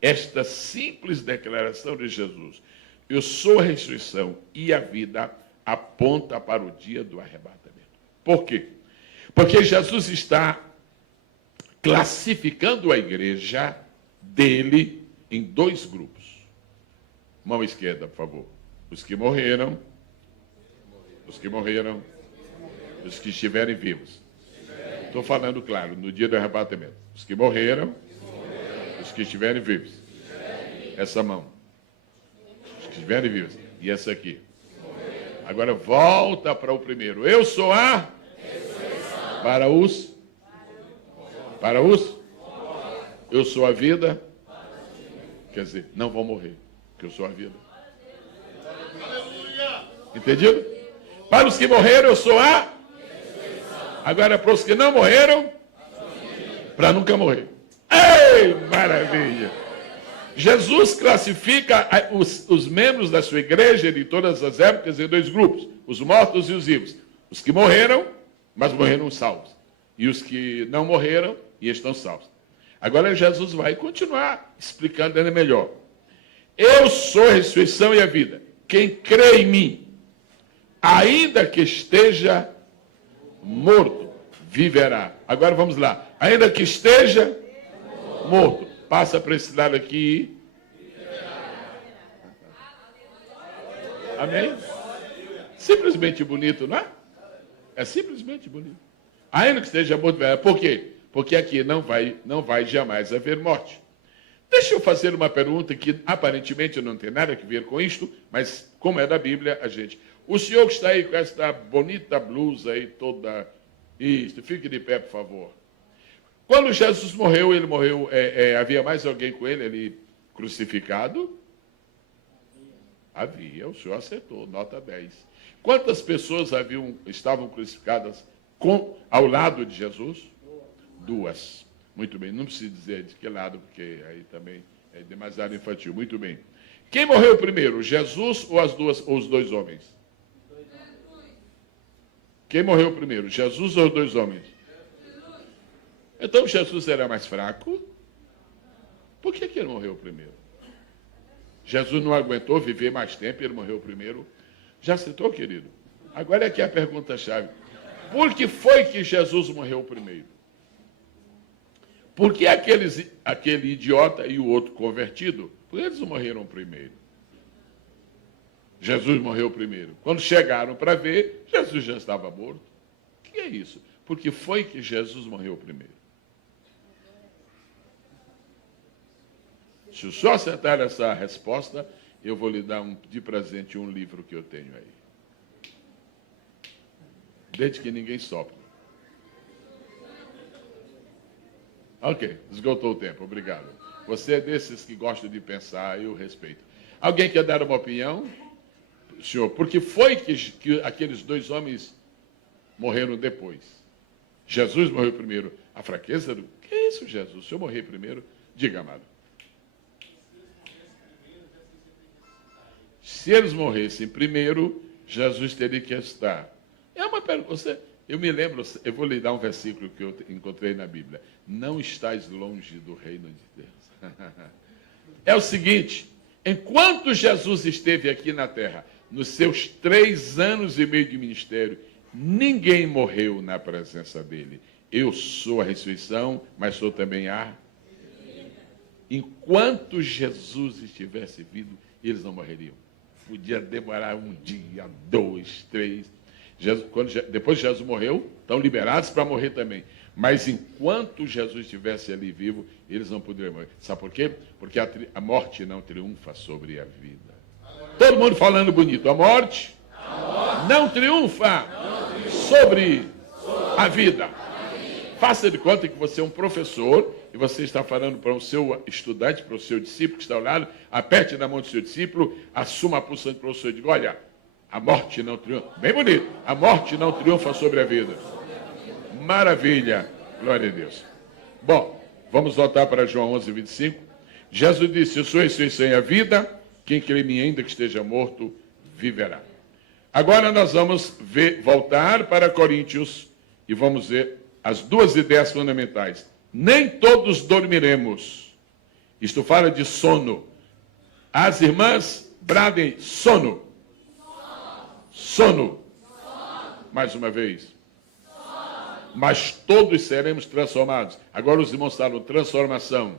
Esta simples declaração de Jesus, eu sou a ressurreição e a vida, aponta para o dia do arrebatamento. Por quê? Porque Jesus está classificando a igreja dele em 2 grupos. Mão esquerda, por favor. Os que morreram, os que estiverem vivos. Estou falando, claro, no dia do arrebatamento. Os que morreram, os que estiverem vivos. Essa mão. Os que estiverem vivos. E essa aqui. Agora volta para o primeiro. Eu sou a... Para os... Eu sou a vida. Quer dizer, não vão morrer, porque eu sou a vida. Entendido? Para os que morreram, eu sou a... Agora, para os que não morreram, para nunca morrer. Ei, maravilha! Jesus classifica os membros da sua igreja de todas as épocas em 2 grupos, os mortos e os vivos. Os que morreram, mas morreram salvos. E os que não morreram e estão salvos. Agora Jesus vai continuar explicando ainda melhor. Eu sou a ressurreição e a vida. Quem crê em mim, ainda que esteja morto, viverá. Agora vamos lá. Ainda que esteja morto. Passa para esse lado aqui. Amém? Simplesmente bonito, não é? É simplesmente bonito. Ainda que esteja morto, viverá. Por quê? Porque aqui não vai jamais haver morte. Deixa eu fazer uma pergunta que aparentemente não tem nada a ver com isto, mas como é da Bíblia, a gente... O senhor que está aí com esta bonita blusa aí toda... Isso, fique de pé, por favor. Quando Jesus morreu, ele morreu... havia mais alguém com ele crucificado? Havia, o senhor acertou, nota 10. Quantas pessoas estavam crucificadas ao lado de Jesus? Duas. Muito bem, não preciso dizer de que lado, porque aí também é demasiado infantil. Muito bem. Quem morreu primeiro, Jesus ou os dois homens? Quem morreu primeiro, Jesus ou os dois homens? Então Jesus era mais fraco? Por que ele morreu primeiro? Jesus não aguentou viver mais tempo e ele morreu primeiro? Já citou, querido? Agora é que é a pergunta-chave. Por que foi que Jesus morreu primeiro? Por que aquele idiota e o outro convertido, por que eles não morreram primeiro? Jesus morreu primeiro. Quando chegaram para ver, Jesus já estava morto. O que é isso? Por que foi que Jesus morreu primeiro? Se o senhor acertar essa resposta, eu vou lhe dar de presente um livro que eu tenho aí. Desde que ninguém sopre. Ok, esgotou o tempo, obrigado. Você é desses que gosta de pensar, eu respeito. Alguém quer dar uma opinião? Senhor, por que foi que aqueles dois homens morreram depois? Jesus morreu primeiro. A fraqueza do... Que é isso, Jesus? Se eu morrer primeiro, diga, amado. Se eles morressem primeiro, Jesus teria que estar. É uma pergunta. Eu me lembro, eu vou lhe dar um versículo que eu encontrei na Bíblia. Não estás longe do reino de Deus. É o seguinte, enquanto Jesus esteve aqui na terra, nos seus 3 anos e meio de ministério, ninguém morreu na presença dele. Eu sou a ressurreição, mas sou também a... Enquanto Jesus estivesse vivo, eles não morreriam. Podia demorar 1 dia, 2, 3. Depois que Jesus morreu, estão liberados para morrer também. Mas enquanto Jesus estivesse ali vivo, eles não poderiam morrer. Sabe por quê? Porque a morte não triunfa sobre a vida. Todo mundo falando bonito. A morte não triunfa sobre a vida. Faça de conta que você é um professor e você está falando para o seu estudante, para o seu discípulo que está ao lado, aperte na mão do seu discípulo, assuma a posição de professor e diga, olha, a morte não triunfa. Bem bonito. A morte não triunfa sobre a vida. Maravilha. Glória a Deus. Bom, vamos voltar para João 11, 25. Jesus disse, eu sou a ressurreição e a vida, quem crê em mim ainda que esteja morto, viverá. Agora nós vamos voltar para Coríntios e vamos ver as 2 ideias fundamentais. Nem todos dormiremos. Isto fala de sono. As irmãs bradem sono. Sono. Mais uma vez. Mas todos seremos transformados. Agora os irmãos falam transformação.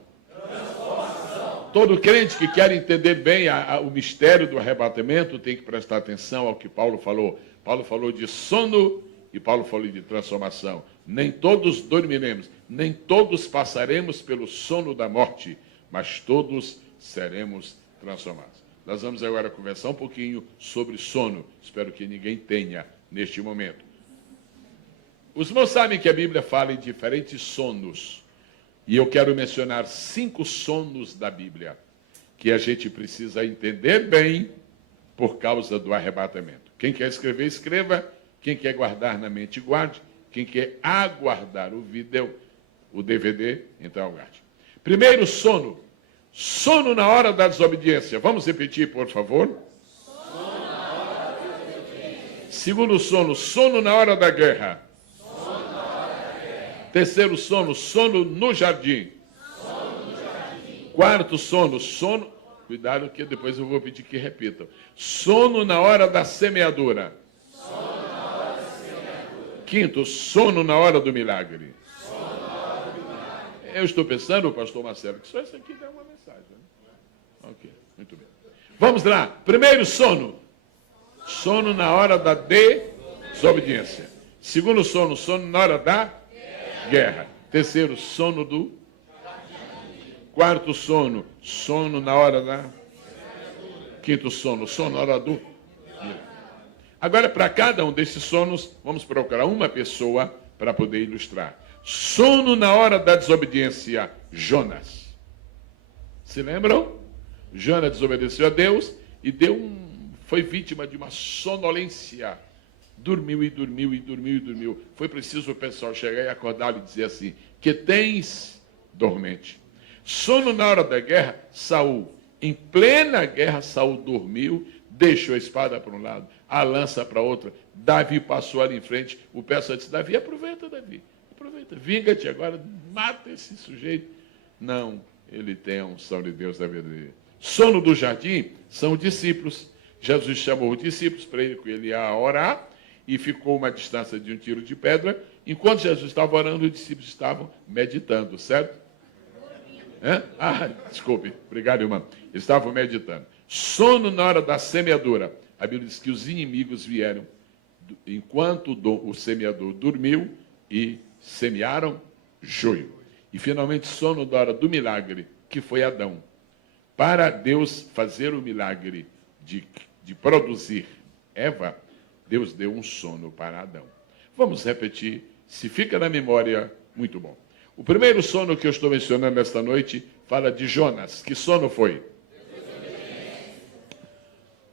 Todo crente que quer entender bem o mistério do arrebatamento tem que prestar atenção ao que Paulo falou. Paulo falou de sono e Paulo falou de transformação. Nem todos dormiremos, nem todos passaremos pelo sono da morte, mas todos seremos transformados. Nós vamos agora conversar um pouquinho sobre sono. Espero que ninguém tenha neste momento. Os irmãos sabem que a Bíblia fala em diferentes sonos. E eu quero mencionar 5 sonos da Bíblia que a gente precisa entender bem por causa do arrebatamento. Quem quer escrever, escreva. Quem quer guardar na mente, guarde. Quem quer aguardar o vídeo, o DVD, então aguarde. Primeiro, sono. Sono na hora da desobediência. Vamos repetir, por favor? Sono na hora da desobediência. Segundo sono, sono na hora da guerra. Sono na hora da guerra. Terceiro sono, sono no jardim. Sono no jardim. Quarto sono, sono... Cuidado que depois eu vou pedir que repitam. Sono na hora da semeadura. Sono na hora da semeadura. Quinto, sono na hora do milagre. Sono na hora do milagre. Eu estou pensando, pastor Marcelo, que só isso aqui dá uma mensagem. Né? Ok, muito bem. Vamos lá. Primeiro, sono. Sono na hora da desobediência. Segundo sono, sono na hora da guerra. Terceiro, sono do... Quarto sono, sono na hora da... Quinto sono, sono na hora do... Agora, para cada um desses sonos, vamos procurar uma pessoa para poder ilustrar. Sono na hora da desobediência, Jonas. Se lembram? Jonas desobedeceu a Deus e foi vítima de uma sonolência Dormiu e dormiu e dormiu e dormiu. Foi preciso o pessoal chegar e acordá-lo e dizer assim: que tens dormente? Sono na hora da guerra, Saul. Em plena guerra, Saul dormiu, deixou a espada para um lado, a lança para outra. Davi passou ali em frente. O pessoal disse: Davi, aproveita, Davi. Aproveita, vinga-te agora, mata esse sujeito. Não, ele tem a unção de Deus da vida dele. Sono do jardim são discípulos. Jesus chamou os discípulos para ele ia orar e ficou uma distância de um tiro de pedra. Enquanto Jesus estava orando, os discípulos estavam meditando, certo? Desculpe, obrigado, irmão. Eles estavam meditando. Sono na hora da semeadura. A Bíblia diz que os inimigos vieram enquanto o semeador dormiu e semearam joio. E finalmente sono na hora do milagre, que foi Adão. Para Deus fazer o milagre de produzir Eva, Deus deu um sono para Adão. Vamos repetir, se fica na memória, muito bom. O primeiro sono que eu estou mencionando esta noite fala de Jonas. Que sono foi?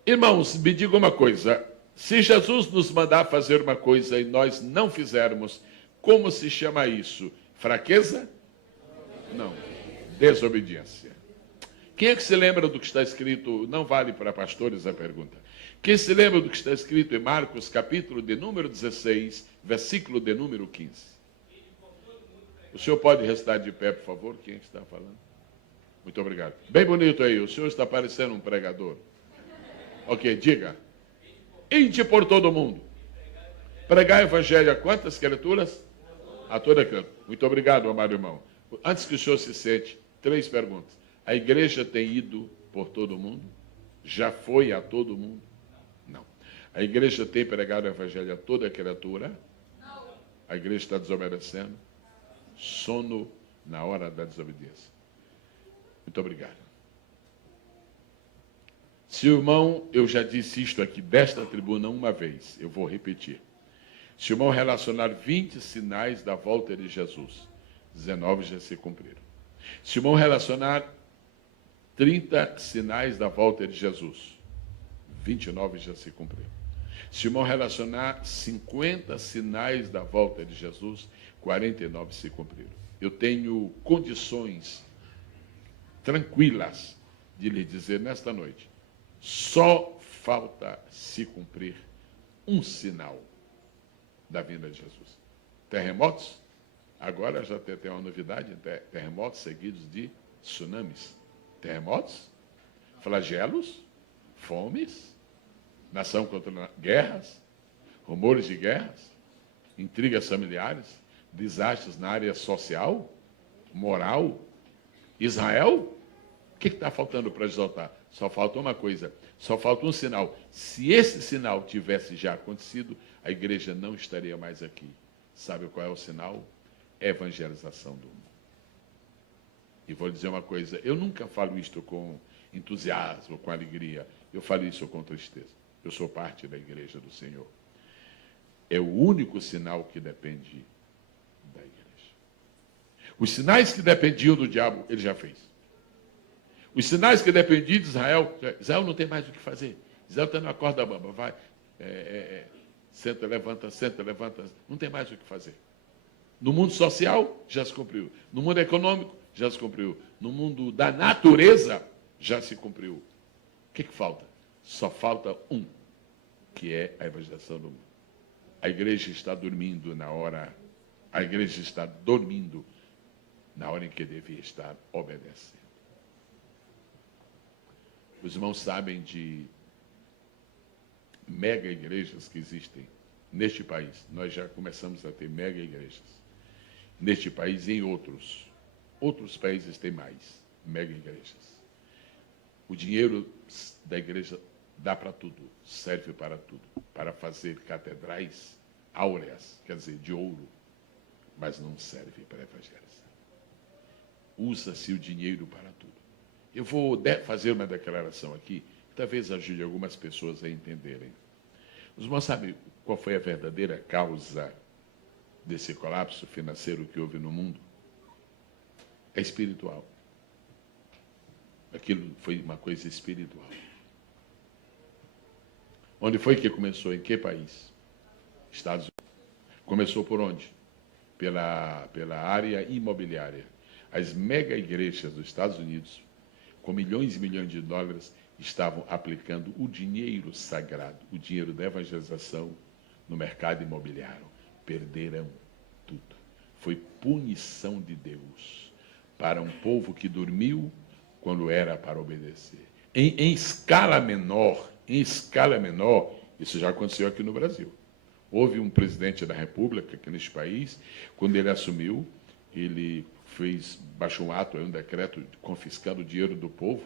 Irmãos, me diga uma coisa. Se Jesus nos mandar fazer uma coisa e nós não fizermos, como se chama isso? Fraqueza? Não. Desobediência. Quem é que se lembra do que está escrito? Não vale para pastores a pergunta. Quem se lembra do que está escrito em Marcos, capítulo de número 16, versículo de número 15? O senhor pode restar de pé, por favor? Quem é que está falando? Muito obrigado. Bem bonito aí. O senhor está parecendo um pregador. Ok, diga. Ide por todo mundo. Pregar o evangelho a quantas criaturas? A toda criatura. Muito obrigado, amado irmão. Antes que o senhor se sente, 3 perguntas. A igreja tem ido por todo mundo? Já foi a todo mundo? Não. A igreja tem pregado o evangelho a toda criatura? Não. A igreja está desobedecendo? Sono na hora da desobediência. Muito obrigado. Se o irmão, eu já disse isto aqui desta tribuna uma vez, eu vou repetir. Se o irmão relacionar 20 sinais da volta de Jesus, 19 já se cumpriram. Se o irmão relacionar 30 sinais da volta de Jesus, 29 já se cumpriram. Se o irmão relacionar 50 sinais da volta de Jesus, 49 se cumpriram. Eu tenho condições tranquilas de lhe dizer nesta noite, só falta se cumprir um sinal da vinda de Jesus. Terremotos? Agora já tem uma novidade, terremotos seguidos de tsunamis. Terremotos? Flagelos? Fomes? Nação contra guerras? Rumores de guerras? Intrigas familiares? Desastres na área social? Moral? Israel? O que está faltando para exaltar? Só falta uma coisa, só falta um sinal. Se esse sinal tivesse já acontecido, a igreja não estaria mais aqui. Sabe qual é o sinal? Evangelização do mundo. E vou dizer uma coisa, eu nunca falo isto com entusiasmo, com alegria. Eu falo isso com tristeza. Eu sou parte da igreja do Senhor. É o único sinal que depende da igreja. Os sinais que dependiam do diabo, ele já fez. Os sinais que dependiam de Israel, Israel não tem mais o que fazer. Israel está na corda bamba, vai, senta, levanta, não tem mais o que fazer. No mundo social, já se cumpriu. No mundo econômico, já se cumpriu. No mundo da natureza, já se cumpriu. O que falta? Só falta um, que é a evangelização do mundo. A igreja está dormindo na hora em que devia estar obedecendo. Os irmãos sabem de mega igrejas que existem neste país. Nós já começamos a ter mega igrejas. Neste país e em outros. Outros países têm mais mega igrejas. O dinheiro da igreja dá para tudo, serve para tudo. Para fazer catedrais áureas, quer dizer, de ouro, mas não serve para evangelização. Usa-se o dinheiro para tudo. Eu vou fazer uma declaração aqui, que talvez ajude algumas pessoas a entenderem. Os irmãos sabem qual foi a verdadeira causa desse colapso financeiro que houve no mundo? É espiritual. Aquilo foi uma coisa espiritual. Onde foi que começou? Em que país? Estados Unidos. Começou por onde? Pela área imobiliária. As mega igrejas dos Estados Unidos, com milhões e milhões de dólares, estavam aplicando o dinheiro sagrado, o dinheiro da evangelização no mercado imobiliário. Perderam tudo. Foi punição de Deus para um povo que dormiu quando era para obedecer. Em escala menor, isso já aconteceu aqui no Brasil. Houve um presidente da República aqui neste país, quando ele assumiu, ele baixou um ato, um decreto confiscando o dinheiro do povo.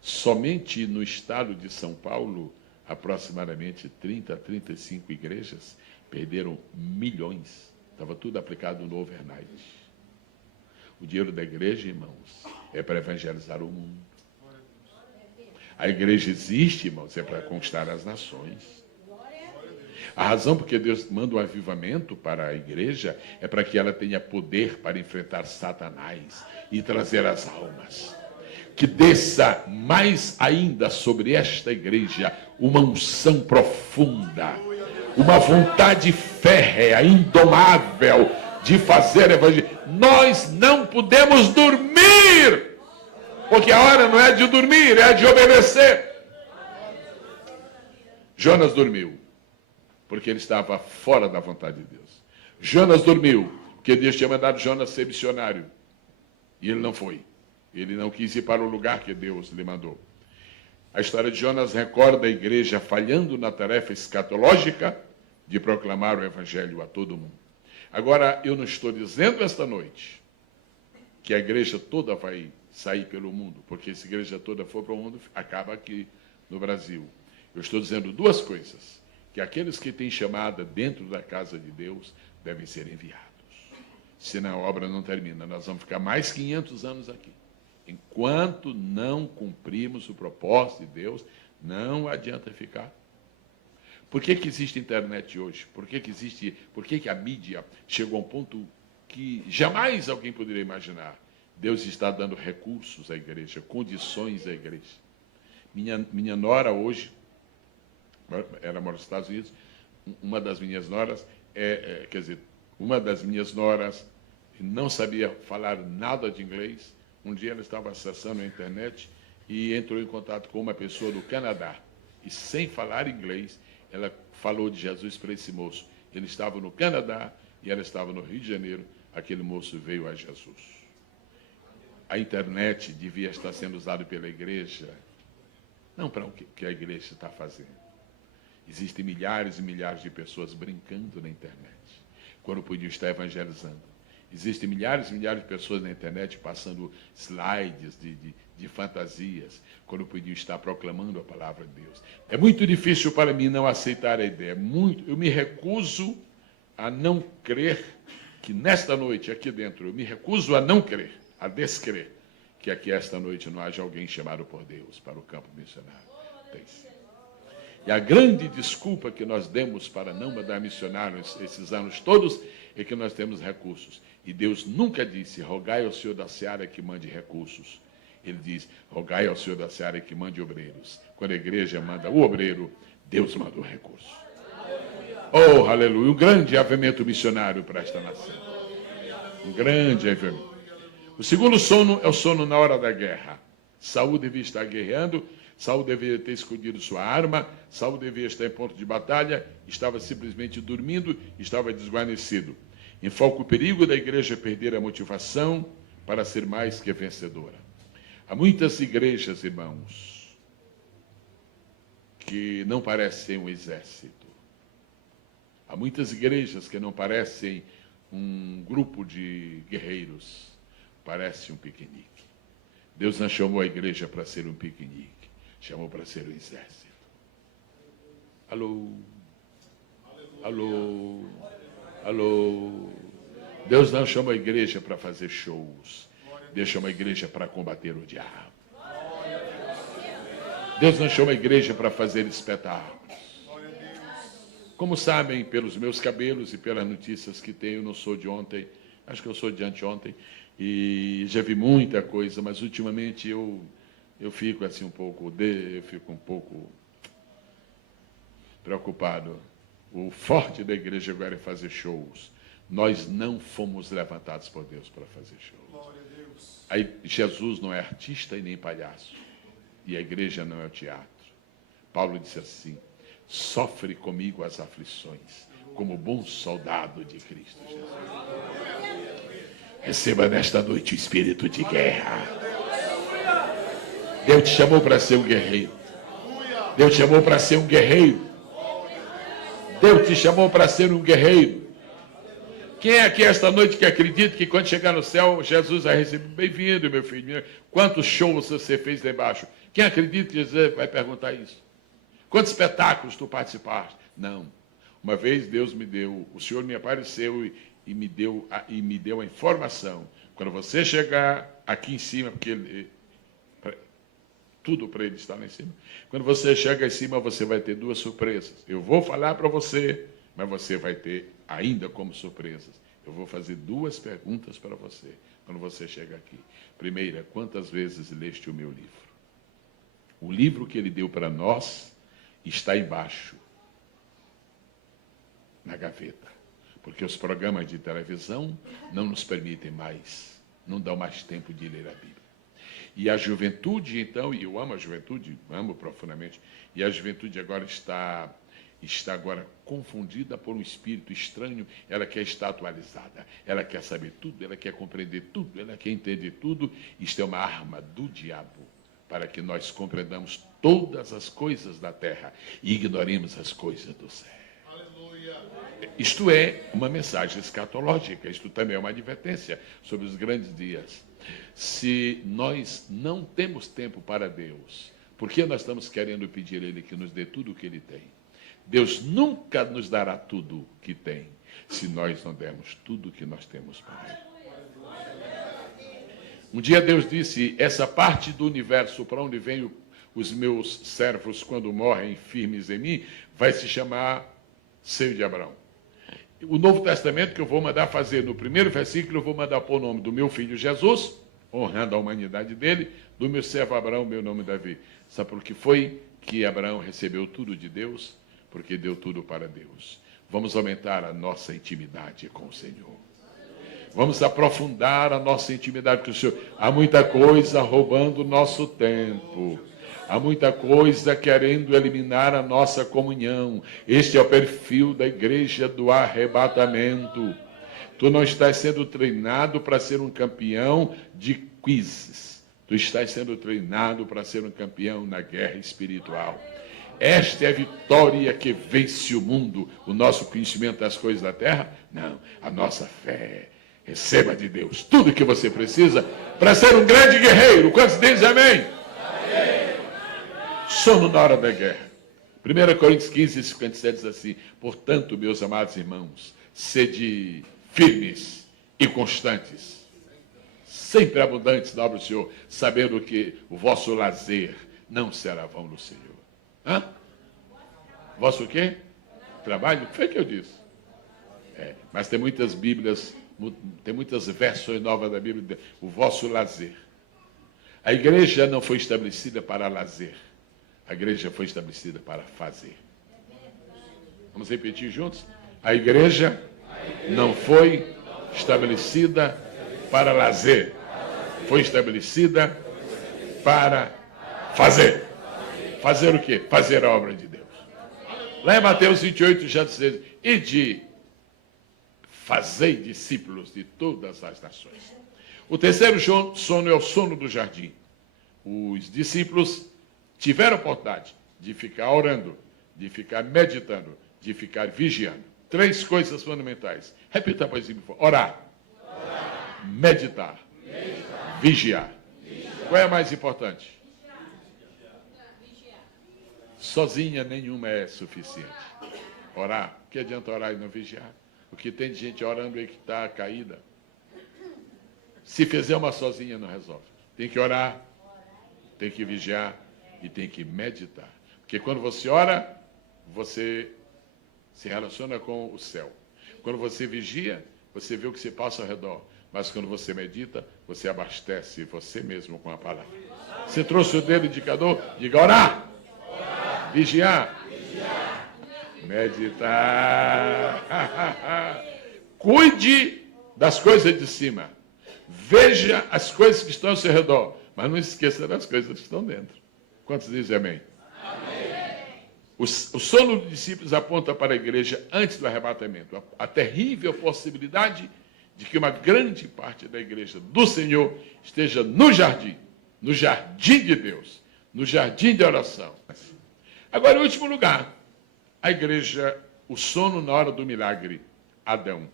Somente no estado de São Paulo, aproximadamente 30 a 35 igrejas perderam milhões. Estava tudo aplicado no overnight. O dinheiro da igreja, irmãos, é para evangelizar o mundo. A igreja existe, irmãos, é para conquistar as nações. A razão porque Deus manda um avivamento para a igreja é para que ela tenha poder para enfrentar Satanás e trazer as almas. Que desça mais ainda sobre esta igreja uma unção profunda, uma vontade férrea, indomável de fazer evangelho. Nós não podemos dormir, porque a hora não é de dormir, é de obedecer. Jonas dormiu, porque ele estava fora da vontade de Deus. Jonas dormiu, porque Deus tinha mandado Jonas ser missionário. E ele não foi. Ele não quis ir para o lugar que Deus lhe mandou. A história de Jonas recorda a igreja falhando na tarefa escatológica de proclamar o evangelho a todo mundo. Agora, eu não estou dizendo esta noite que a igreja toda vai sair pelo mundo, porque se a igreja toda for para o mundo, acaba aqui no Brasil. Eu estou dizendo duas coisas: que aqueles que têm chamada dentro da casa de Deus devem ser enviados. Senão a obra não termina. Nós vamos ficar mais 500 anos aqui. Enquanto não cumprimos o propósito de Deus, não adianta ficar. Por que existe internet hoje? Por que a mídia chegou a um ponto que jamais alguém poderia imaginar? Deus está dando recursos à igreja, condições à igreja. Minha nora hoje, ela mora nos Estados Unidos, uma das minhas noras, uma das minhas noras não sabia falar nada de inglês. Um dia ela estava acessando a internet e entrou em contato com uma pessoa do Canadá. E sem falar inglês, ela falou de Jesus para esse moço. Ele estava no Canadá e ela estava no Rio de Janeiro. Aquele moço veio a Jesus. A internet devia estar sendo usada pela igreja, não para o que a igreja está fazendo. Existem milhares e milhares de pessoas brincando na internet, quando podiam estar evangelizando. Existem milhares e milhares de pessoas na internet passando slides de fantasias, quando podiam estar proclamando a palavra de Deus. É muito difícil para mim não aceitar a ideia. Eu me recuso a não crer que nesta noite, aqui dentro, eu me recuso a não crer, a descrer, que aqui esta noite não haja alguém chamado por Deus para o campo missionário. E a grande desculpa que nós demos para não mandar missionários esses anos todos é que nós temos recursos. E Deus nunca disse: rogai ao Senhor da seara que mande recursos. Ele diz: rogai ao Senhor da seara que mande obreiros. Quando a igreja manda o obreiro, Deus manda o recurso. Oh, aleluia! Um grande avivamento missionário para esta nação. Um grande avivamento. O segundo sono é o sono na hora da guerra. Saul devia estar guerreando, Saul devia ter escondido sua arma, Saul devia estar em ponto de batalha, estava simplesmente dormindo, estava desguarnecido. Enfoca o perigo da igreja perder a motivação para ser mais que vencedora. Há muitas igrejas, irmãos, que não parecem um exército. Há muitas igrejas que não parecem um grupo de guerreiros, parece um piquenique. Deus não chamou a igreja para ser um piquenique, chamou para ser um exército. Alô? Alô? Alô? Deus não chama a igreja para fazer shows. Deus chama a igreja para combater o diabo. Deus não chama a igreja para fazer espetáculos. Como sabem, pelos meus cabelos e pelas notícias que tenho, eu não sou de ontem, acho que eu sou de anteontem, e já vi muita coisa, mas ultimamente eu fico assim um pouco preocupado. O forte da igreja agora é fazer shows. Nós não fomos levantados por Deus para fazer shows. Aí, Jesus não é artista e nem palhaço. E a igreja não é o teatro. Paulo disse assim: sofre comigo as aflições, como bom soldado de Cristo Jesus. Receba nesta noite o espírito de guerra. Deus te chamou para ser um guerreiro. Deus te chamou para ser um guerreiro. Deus te chamou para ser um guerreiro. Quem é aqui esta noite que acredita que quando chegar no céu, Jesus vai receber? Bem-vindo, meu filho. Quantos shows você fez lá embaixo? Quem acredita que Jesus vai perguntar isso? Quantos espetáculos tu participaste? Não. Uma vez Deus me deu, o Senhor me apareceu e me deu a informação. Quando você chegar aqui em cima, porque tudo para ele está lá em cima. Quando você chega em cima, você vai ter duas surpresas. Eu vou falar para você, mas você vai ter ainda como surpresas. Eu vou fazer duas perguntas para você, quando você chega aqui. Primeira, quantas vezes leste o meu livro? O livro que ele deu para nós está embaixo, na gaveta. Porque os programas de televisão não nos permitem mais, não dão mais tempo de ler a Bíblia. E a juventude, então, e eu amo a juventude, amo profundamente, e a juventude agora está agora confundida por um espírito estranho. Ela quer estar atualizada, ela quer saber tudo, ela quer compreender tudo, ela quer entender tudo. Isto é uma arma do diabo, para que nós compreendamos todas as coisas da terra e ignoremos as coisas do céu. Aleluia. Isto é uma mensagem escatológica, isto também é uma advertência sobre os grandes dias. Se nós não temos tempo para Deus, por que nós estamos querendo pedir a Ele que nos dê tudo o que Ele tem? Deus nunca nos dará tudo o que tem, se nós não dermos tudo o que nós temos para Ele. Um dia Deus disse: essa parte do universo para onde vêm os meus servos quando morrem firmes em mim, vai se chamar seio de Abraão. O Novo Testamento que eu vou mandar fazer, no primeiro versículo, eu vou mandar pôr o nome do meu filho Jesus, honrando a humanidade dele, do meu servo Abraão, meu nome Davi. Sabe por que foi que Abraão recebeu tudo de Deus? Porque deu tudo para Deus. Vamos aumentar a nossa intimidade com o Senhor. Vamos aprofundar a nossa intimidade com o Senhor. Há muita coisa roubando o nosso tempo. Há muita coisa querendo eliminar a nossa comunhão. Este é o perfil da igreja do arrebatamento. Tu não estás sendo treinado para ser um campeão de quizzes. Tu estás sendo treinado para ser um campeão na guerra espiritual. Esta é a vitória que vence o mundo. O nosso conhecimento das coisas da terra? Não, a nossa fé. Receba de Deus tudo o que você precisa para ser um grande guerreiro. Quantos dizem amém? Amém. Sono na hora da guerra. 1 Coríntios 15, 57 diz assim: portanto, meus amados irmãos, sede firmes e constantes, sempre abundantes na obra do Senhor, sabendo que o vosso lazer não será vão no Senhor. Hã? Vosso o quê? Trabalho? Foi o que eu disse. Mas tem muitas Bíblias, tem muitas versões novas da Bíblia. O vosso lazer. A igreja não foi estabelecida para lazer. A igreja foi estabelecida para fazer. Vamos repetir juntos? A igreja não foi estabelecida para lazer. Foi estabelecida para fazer. Fazer o quê? Fazer a obra de Deus. Lá em Mateus 28 já diz: ide, fazei discípulos de todas as nações. O terceiro sono é o sono do jardim. Os discípulos tiveram a oportunidade de ficar orando, de ficar meditando, de ficar vigiando. 3 coisas fundamentais. Repita, pois, orar, meditar, vigiar. Qual é a mais importante? Sozinha nenhuma é suficiente. Orar. O que adianta orar e não vigiar? O que tem de gente orando aí que está caída. Se fizer uma sozinha, não resolve. Tem que orar, tem que vigiar e tem que meditar. Porque quando você ora, você se relaciona com o céu. Quando você vigia, você vê o que se passa ao redor. Mas quando você medita, você abastece você mesmo com a palavra. Você trouxe o dedo indicador? Diga orar, vigiar, Meditar. Cuide das coisas de cima. Veja as coisas que estão ao seu redor, mas não esqueça das coisas que estão dentro. Quantos dizem amém? Amém. O sono dos discípulos aponta para a igreja antes do arrebatamento. A terrível possibilidade de que uma grande parte da igreja do Senhor esteja no jardim de Deus, no jardim de oração. Agora, em último lugar, a igreja, o sono na hora do milagre, Adão.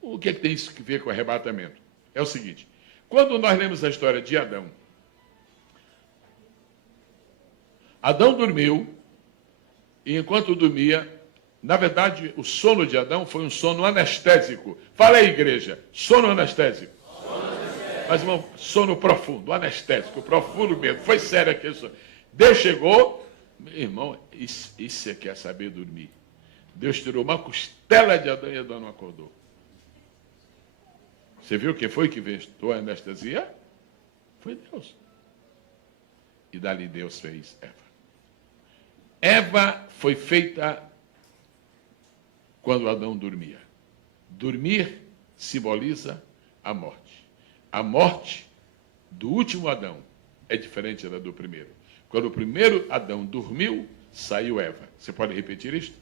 O que tem isso a ver com o arrebatamento? É o seguinte, quando nós lemos a história de Adão, Adão dormiu, e enquanto dormia, na verdade, o sono de Adão foi um sono anestésico. Fala aí, igreja, sono anestésico. Mas, irmão, sono profundo, anestésico, profundo mesmo. Foi sério aquele sono. Deus chegou, meu irmão, isso é que é saber dormir. Deus tirou uma costela de Adão e Adão não acordou. Você viu quem foi que inventou a anestesia? Foi Deus. E dali Deus fez Eva. Eva foi feita quando Adão dormia. Dormir simboliza a morte. A morte do último Adão é diferente da do primeiro. Quando o primeiro Adão dormiu, saiu Eva. Você pode repetir isto?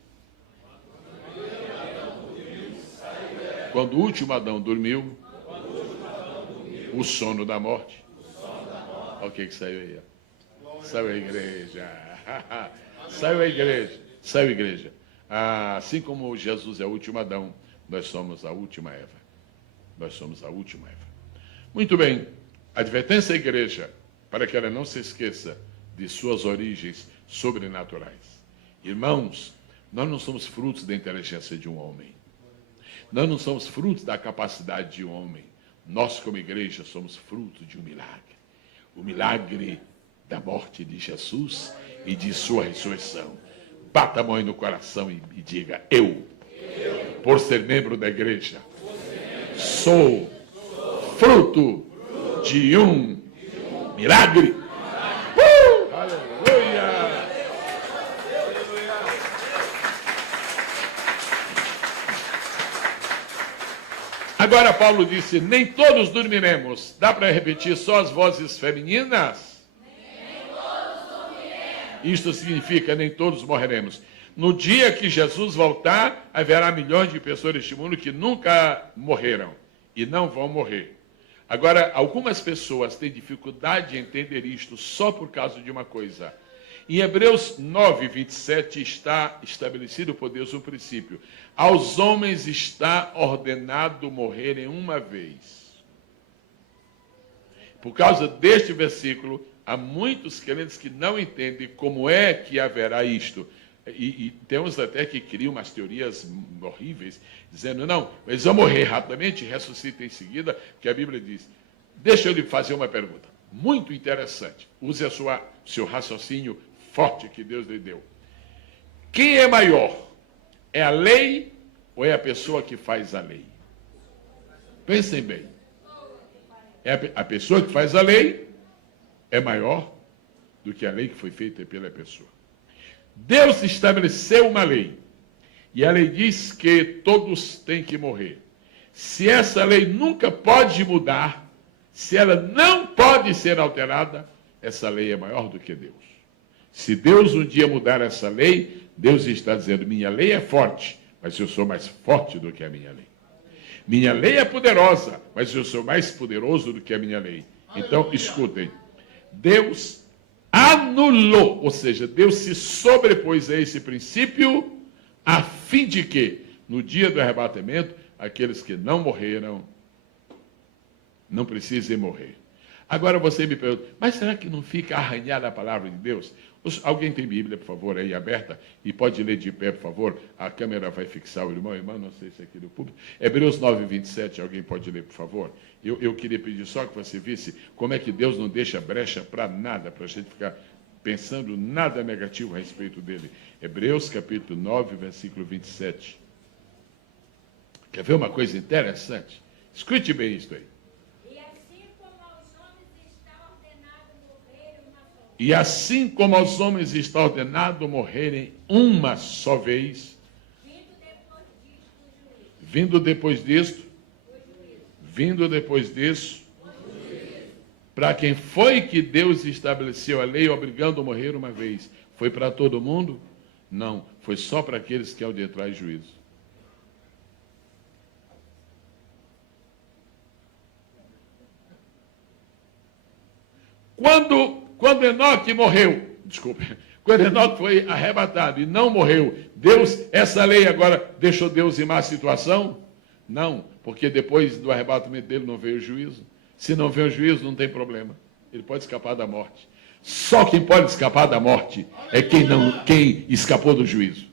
Quando o último Adão dormiu, o sono da morte. Olha o que saiu aí. Saiu a igreja. Saiu a igreja. Saiu a igreja. Assim como Jesus é o último Adão, nós somos a última Eva. Nós somos a última Eva. Muito bem. Advertência à igreja, para que ela não se esqueça de suas origens sobrenaturais. Irmãos, nós não somos frutos da inteligência de um homem. Nós não somos frutos da capacidade de um homem. Nós, como igreja, somos fruto de um milagre. O milagre da morte de Jesus e de sua ressurreição. Bata a mão no coração e diga, eu, por ser membro da igreja, sou fruto de um milagre. Aleluia! Agora Paulo disse, nem todos dormiremos. Dá para repetir só as vozes femininas? Nem todos dormiremos. Isto significa, nem todos morreremos. No dia que Jesus voltar, haverá milhões de pessoas neste mundo que nunca morreram e não vão morrer. Agora, algumas pessoas têm dificuldade em entender isto só por causa de uma coisa. Em Hebreus 9, 27 está estabelecido por Deus um princípio. Aos homens está ordenado morrerem uma vez. Por causa deste versículo, há muitos crentes que não entendem como é que haverá isto. E temos até que criam umas teorias horríveis, dizendo, não, eles vão morrer rapidamente e ressuscitam em seguida, porque a Bíblia diz. Deixa eu lhe fazer uma pergunta, muito interessante. Use seu raciocínio forte que Deus lhe deu. Quem é maior? É a lei ou é a pessoa que faz a lei? Pensem bem. A pessoa que faz a lei é maior do que a lei que foi feita pela pessoa. Deus estabeleceu uma lei. E a lei diz que todos têm que morrer. Se essa lei nunca pode mudar, se ela não pode ser alterada, essa lei é maior do que Deus. Se Deus um dia mudar essa lei, Deus está dizendo, minha lei é forte, mas eu sou mais forte do que a minha lei. Minha lei é poderosa, mas eu sou mais poderoso do que a minha lei. Então, escutem. Deus anulou, ou seja, Deus se sobrepôs a esse princípio, a fim de que, no dia do arrebatamento, aqueles que não morreram, não precisem morrer. Agora você me pergunta, mas será que não fica arranhada a palavra de Deus? Alguém tem Bíblia, por favor, aí aberta? E pode ler de pé, por favor? A câmera vai fixar o irmão, não sei se é aqui do público. Hebreus 9, 27, alguém pode ler, por favor? Eu queria pedir só que você visse como é que Deus não deixa brecha para nada, para a gente ficar pensando nada negativo a respeito dele. Hebreus, capítulo 9, versículo 27. Quer ver uma coisa interessante? Escute bem isso aí. E assim como aos homens está ordenado morrerem uma só vez, Vindo depois disto, para quem foi que Deus estabeleceu a lei obrigando a morrer uma vez? Foi para todo mundo? Não, foi só para aqueles que hão de entrar em juízo. Quando Enoque morreu, quando Enoque foi arrebatado e não morreu, Deus, essa lei agora deixou Deus em má situação? Não, porque depois do arrebatamento dele não veio o juízo. Se não veio o juízo, não tem problema. Ele pode escapar da morte. Só quem pode escapar da morte é quem escapou do juízo.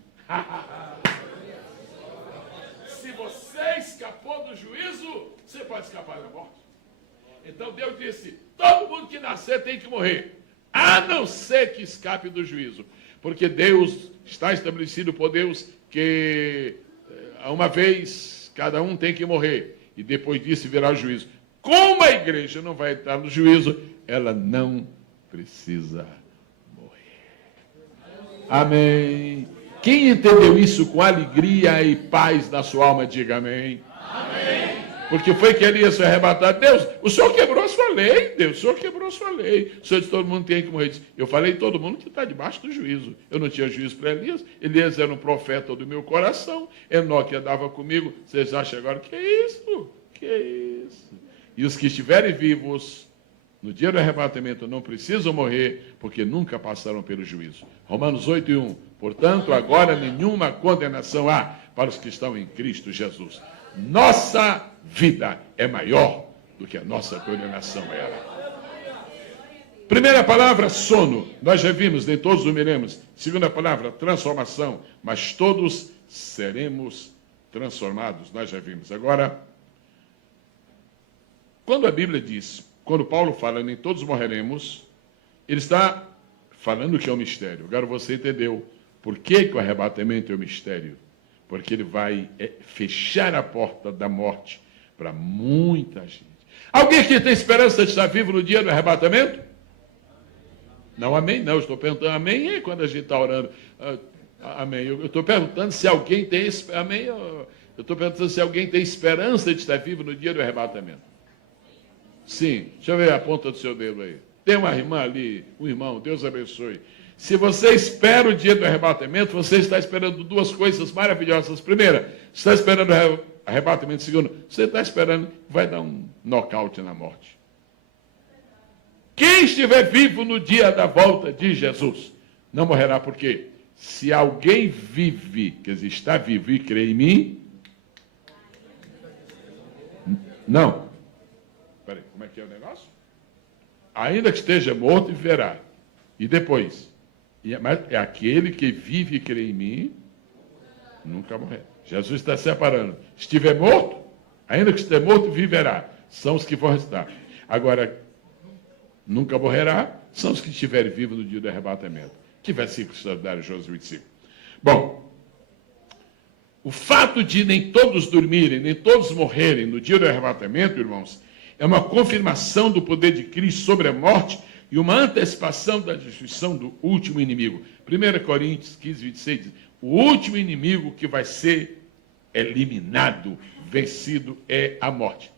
Se você escapou do juízo, você pode escapar da morte. Então Deus disse, todo mundo que nascer tem que morrer, a não ser que escape do juízo. Porque Deus está estabelecido por Deus que uma vez cada um tem que morrer. E depois disso virá o juízo. Como a igreja não vai entrar no juízo, ela não precisa morrer. Amém. Quem entendeu isso com alegria e paz na sua alma, diga amém. Amém. Porque foi que ele ia se arrebatar. Deus, o Senhor quebrou a sua lei, Deus, o Senhor quebrou a sua lei. O Senhor disse, todo mundo tem que morrer. Eu falei, todo mundo que está debaixo do juízo. Eu não tinha juízo para Elias. Elias era um profeta do meu coração. Enoque andava comigo. Vocês acham agora, que é isso? Que é isso? E os que estiverem vivos no dia do arrebatamento não precisam morrer, porque nunca passaram pelo juízo. Romanos 8:1. Portanto, agora nenhuma condenação há para os que estão em Cristo Jesus. Nossa vida é maior do que a nossa condenação era. Primeira palavra, sono. Nós já vimos, nem todos dormiremos. Segunda palavra, transformação. Mas todos seremos transformados. Nós já vimos. Agora, quando a Bíblia diz, quando Paulo fala, nem todos morreremos, ele está falando que é um mistério. Agora você entendeu por que o arrebatamento é um mistério. Porque ele vai fechar a porta da morte para muita gente. Alguém que tem esperança de estar vivo no dia do arrebatamento? Não, amém, não. Eu estou perguntando, amém é quando a gente está orando. Amém. Eu estou perguntando se alguém tem, amém. Eu estou perguntando se alguém tem esperança de estar vivo no dia do arrebatamento. Sim, deixa eu ver a ponta do seu dedo aí. Tem uma irmã ali, um irmão, Deus abençoe. Se você espera o dia do arrebatamento, você está esperando duas coisas maravilhosas. Primeira, está esperando o arrebatamento. Segundo, você está esperando que vai dar um nocaute na morte. Quem estiver vivo no dia da volta de Jesus, não morrerá. Por quê? Se alguém vive, quer dizer, está vivo e crê em mim, não. Peraí, como é que é o negócio? Ainda que esteja morto, viverá. E depois? Mas é aquele que vive e crê em mim, nunca morrerá. Jesus está separando. Estiver morto, ainda que esteja morto, viverá. São os que vão restar. Agora, nunca morrerá, são os que estiverem vivos no dia do arrebatamento. Que versículo extraordinário, João 25. Bom, o fato de nem todos dormirem, nem todos morrerem no dia do arrebatamento, irmãos, é uma confirmação do poder de Cristo sobre a morte e uma antecipação da destruição do último inimigo. 1 Coríntios 15, 26 diz, o último inimigo que vai ser eliminado, vencido, é a morte.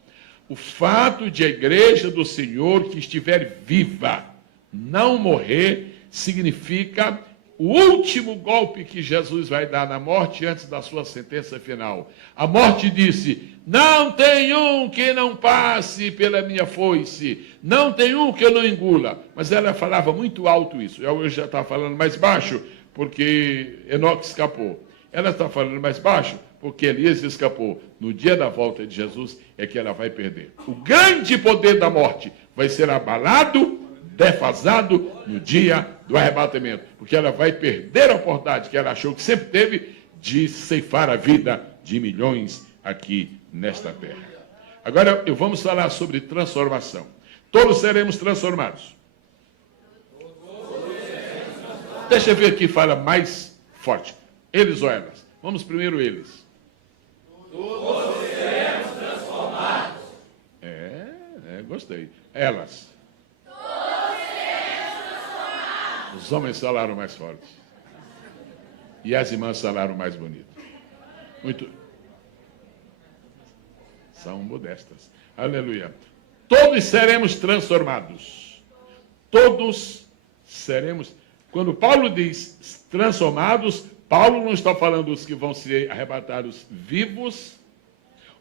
O fato de a igreja do Senhor que estiver viva não morrer, significa o último golpe que Jesus vai dar na morte antes da sua sentença final. A morte disse, não tem um que não passe pela minha foice, não tem um que eu não engula. Mas ela falava muito alto isso. Eu já estava falando mais baixo, porque Enoque escapou. Ela está falando mais baixo, porque Elias escapou. No dia da volta de Jesus é que ela vai perder. O grande poder da morte vai ser abalado, defasado no dia do arrebatamento, porque ela vai perder a oportunidade que ela achou que sempre teve de ceifar a vida de milhões aqui nesta terra. Agora, vamos falar sobre transformação. Todos seremos transformados. Deixa eu ver quem fala mais forte. Eles ou elas? Vamos primeiro eles. Todos seremos transformados. Gostei. Elas. Os homens falaram mais forte. E as irmãs falaram mais bonito. Muito. São modestas. Aleluia. Todos seremos transformados. Todos seremos. Quando Paulo diz transformados, Paulo não está falando dos que vão ser arrebatados vivos,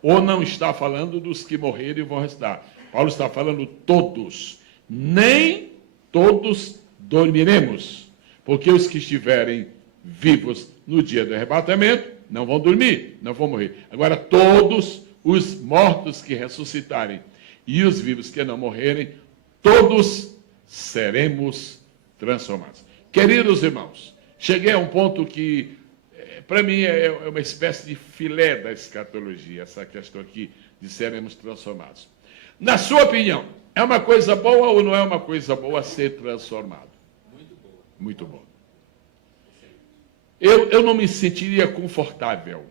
ou não está falando dos que morreram e vão restar. Paulo está falando todos. Nem todos dormiremos, porque os que estiverem vivos no dia do arrebatamento não vão dormir, não vão morrer. Agora, todos os mortos que ressuscitarem e os vivos que não morrerem, todos seremos transformados. Queridos irmãos, cheguei a um ponto que, para mim, é uma espécie de filé da escatologia, essa questão aqui de seremos transformados. Na sua opinião, é uma coisa boa ou não é uma coisa boa ser transformado? Muito boa. Muito bom. Eu não me sentiria confortável.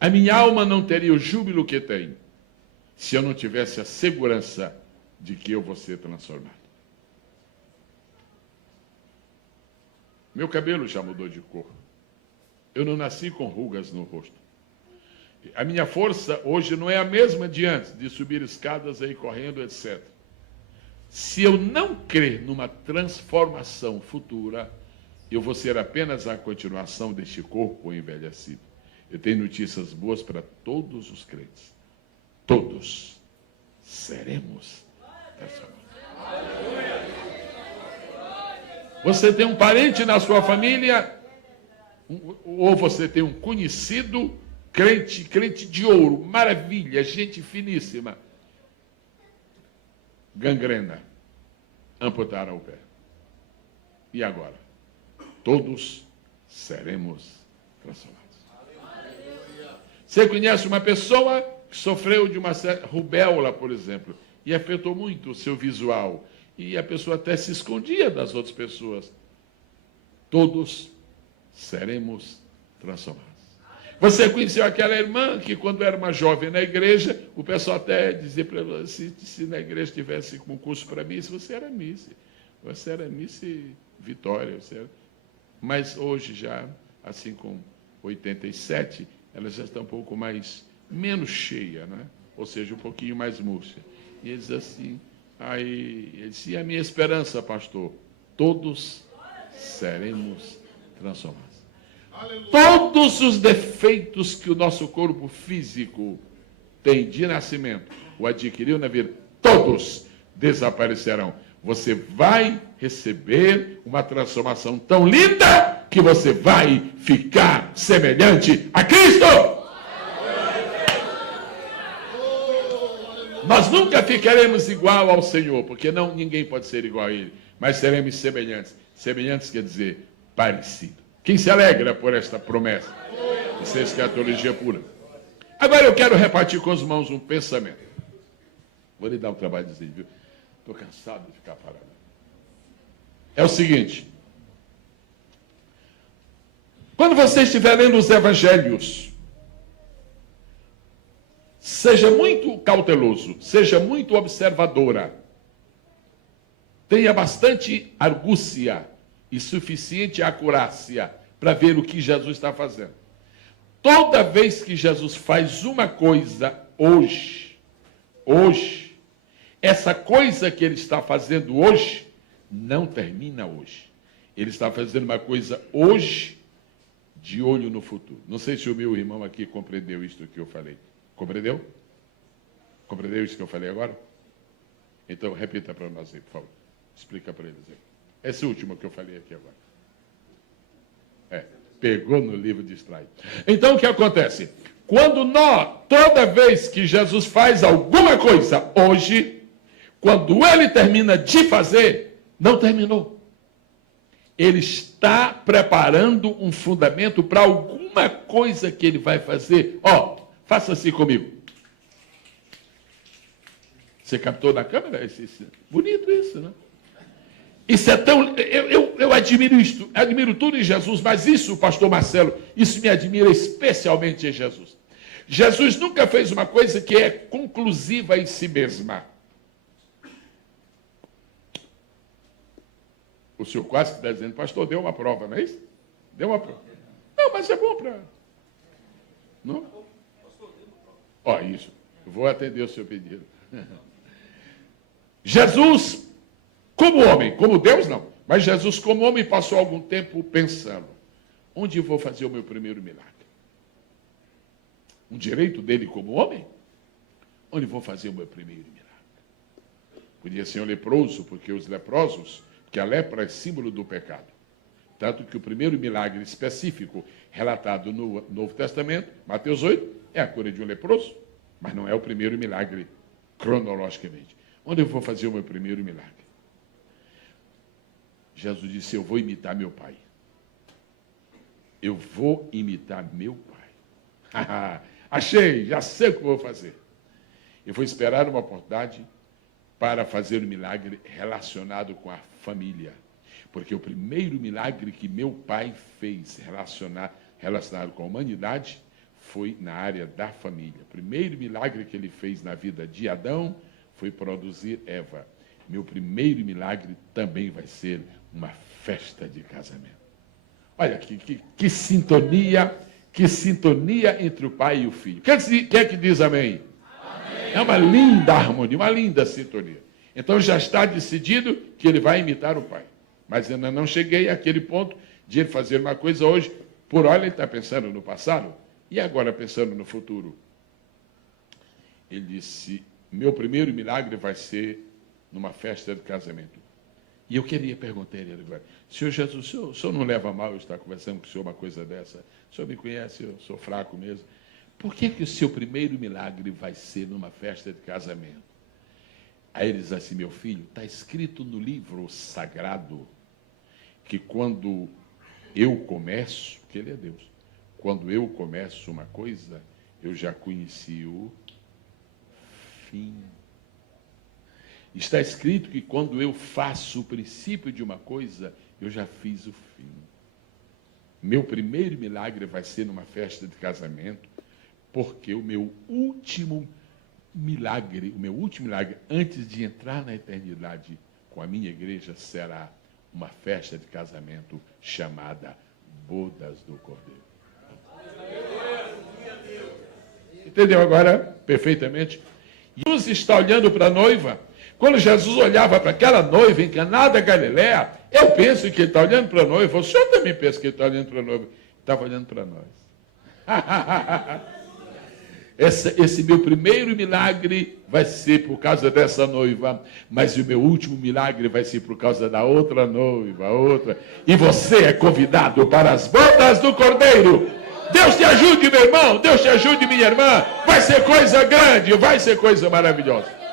A minha alma não teria o júbilo que tem se eu não tivesse a segurança de que eu vou ser transformado. Meu cabelo já mudou de cor. Eu não nasci com rugas no rosto. A minha força hoje não é a mesma de antes, de subir escadas aí correndo, etc. Se eu não crer numa transformação futura, eu vou ser apenas a continuação deste corpo envelhecido. Eu tenho notícias boas para todos os crentes. Todos seremos transformados. Você tem um parente na sua família, ou você tem um conhecido crente de ouro, maravilha, gente finíssima. Gangrena, amputaram o pé. E agora? Todos seremos transformados. Você conhece uma pessoa que sofreu de uma rubéola, por exemplo, e afetou muito o seu visual, e a pessoa até se escondia das outras pessoas. Todos seremos transformados. Você conheceu aquela irmã que, quando era uma jovem na igreja, o pessoal até dizia para ela, se na igreja tivesse concurso para Miss, você era Miss Vitória. Mas hoje já, assim com 87, ela já está um pouco menos cheia, né? Ou seja, um pouquinho mais murcha. E ele diz assim, ele disse, e a minha esperança, pastor? Todos seremos transformados. Todos os defeitos que o nosso corpo físico tem de nascimento, o adquiriu na vida, todos desaparecerão. Você vai receber uma transformação tão linda que você vai ficar semelhante a Cristo. Nós nunca ficaremos igual ao Senhor, porque ninguém pode ser igual a Ele, mas seremos semelhantes. Semelhantes quer dizer parecido. Quem se alegra por esta promessa? Isso é escatologia pura. Agora eu quero repartir com os irmãos um pensamento. Vou lhe dar um trabalho de dizer, viu? Estou cansado de ficar parado. É o seguinte. Quando você estiver lendo os evangelhos, seja muito cauteloso, seja muito observadora. Tenha bastante argúcia e suficiente acurácia para ver o que Jesus está fazendo. Toda vez que Jesus faz uma coisa hoje, essa coisa que ele está fazendo hoje, não termina hoje. Ele está fazendo uma coisa hoje, de olho no futuro. Não sei se o meu irmão aqui compreendeu isto que eu falei. Compreendeu? Compreendeu isso que eu falei agora? Então, repita para nós aí, por favor. Explica para eles aí. Esse último que eu falei aqui agora. Pegou no livro de Estrai. Então, o que acontece? Toda vez que Jesus faz alguma coisa hoje, quando ele termina de fazer, não terminou. Ele está preparando um fundamento para alguma coisa que ele vai fazer. Faça assim comigo. Você captou na câmera? Bonito isso, né? Isso é tão... Eu admiro isto, admiro tudo em Jesus, mas isso, pastor Marcelo, isso me admira especialmente em Jesus. Jesus nunca fez uma coisa que é conclusiva em si mesma. O senhor quase está dizendo, pastor, deu uma prova, não é isso? Deu uma prova. Não, mas é bom para... Não? Isso. Vou atender o seu pedido. Jesus, como homem, como Deus não, mas Jesus como homem passou algum tempo pensando, onde eu vou fazer o meu primeiro milagre? Um direito dele como homem? Onde vou fazer o meu primeiro milagre? Podia ser um leproso, porque os leprosos, que a lepra é símbolo do pecado. Tanto que o primeiro milagre específico relatado no Novo Testamento, Mateus 8, é a cura de um leproso, mas não é o primeiro milagre cronologicamente. Onde eu vou fazer o meu primeiro milagre? Jesus disse, eu vou imitar meu pai. Eu vou imitar meu pai. Achei, já sei o que vou fazer. Eu vou esperar uma oportunidade para fazer um milagre relacionado com a família. Porque o primeiro milagre que meu pai fez relacionado com a humanidade foi na área da família. O primeiro milagre que ele fez na vida de Adão foi produzir Eva. Meu primeiro milagre também vai ser uma festa de casamento. Olha que sintonia entre o pai e o filho. Quem é que diz amém? Amém? É uma linda harmonia, uma linda sintonia. Então já está decidido que ele vai imitar o pai. Mas ainda não cheguei àquele ponto de ele fazer uma coisa hoje. Por hora ele está pensando no passado e agora pensando no futuro. Ele disse, meu primeiro milagre vai ser numa festa de casamento. E eu queria perguntar a ele agora, Senhor Jesus, o senhor não leva a mal eu estar conversando com o senhor uma coisa dessa? O senhor me conhece, eu sou fraco mesmo. Por que o seu primeiro milagre vai ser numa festa de casamento? Aí ele diz assim, meu filho, está escrito no livro sagrado que quando eu começo, que ele é Deus, quando eu começo uma coisa, eu já conheci o fim. Está escrito que quando eu faço o princípio de uma coisa, eu já fiz o fim. Meu primeiro milagre vai ser numa festa de casamento, porque o meu último milagre antes de entrar na eternidade com a minha igreja será uma festa de casamento chamada Bodas do Cordeiro. Entendeu agora perfeitamente? Jesus está olhando para a noiva. Quando Jesus olhava para aquela noiva em Caná da Galileia, eu penso que ele está olhando para a noiva. O senhor também pensa que ele está olhando para a noiva. Estava olhando para nós. Esse meu primeiro milagre vai ser por causa dessa noiva, mas o meu último milagre vai ser por causa da outra noiva, outra. E você é convidado para as bodas do Cordeiro. Deus te ajude, meu irmão. Deus te ajude, minha irmã. Vai ser coisa grande, vai ser coisa maravilhosa.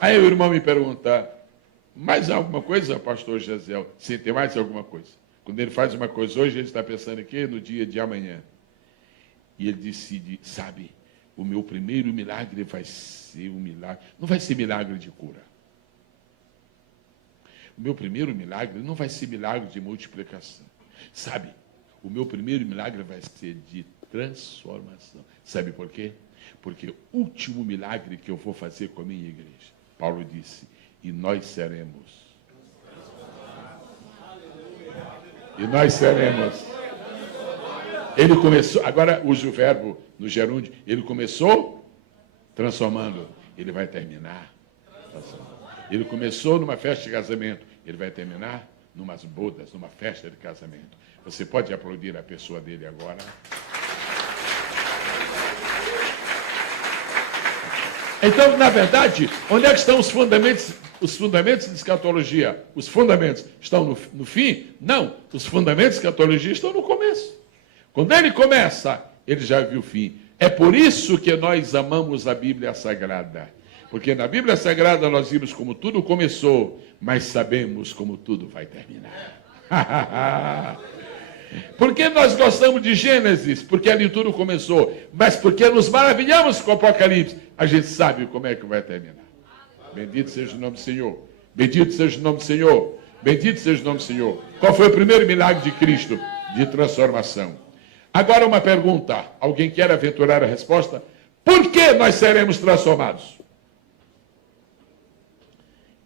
Aí o irmão me pergunta, mais alguma coisa, pastor Gesiel? Sim, tem mais alguma coisa. Quando ele faz uma coisa hoje, ele está pensando aqui no dia de amanhã. E ele decide, sabe, o meu primeiro milagre vai ser um milagre, não vai ser milagre de cura. O meu primeiro milagre não vai ser milagre de multiplicação. Sabe, o meu primeiro milagre vai ser de transformação. Sabe por quê? Porque o último milagre que eu vou fazer com a minha igreja, Paulo disse, e nós seremos. E nós seremos. Ele começou, agora usa o verbo no gerúndio, ele começou transformando, ele vai terminar transformando. Ele começou numa festa de casamento, ele vai terminar numas bodas, numa festa de casamento. Você pode aplaudir a pessoa dele agora? Então, na verdade, onde é que estão os fundamentos de escatologia? Os fundamentos estão no fim? Não, os fundamentos de escatologia estão no começo. Quando ele começa, ele já viu o fim. É por isso que nós amamos a Bíblia Sagrada. Porque na Bíblia Sagrada nós vimos como tudo começou, mas sabemos como tudo vai terminar. Por que nós gostamos de Gênesis? Porque ali tudo começou. Mas porque nos maravilhamos com o Apocalipse, a gente sabe como é que vai terminar. Bendito seja o nome do Senhor. Bendito seja o nome do Senhor. Bendito seja o nome do Senhor. Qual foi o primeiro milagre de Cristo? De transformação. Agora uma pergunta. Alguém quer aventurar a resposta? Por que nós seremos transformados?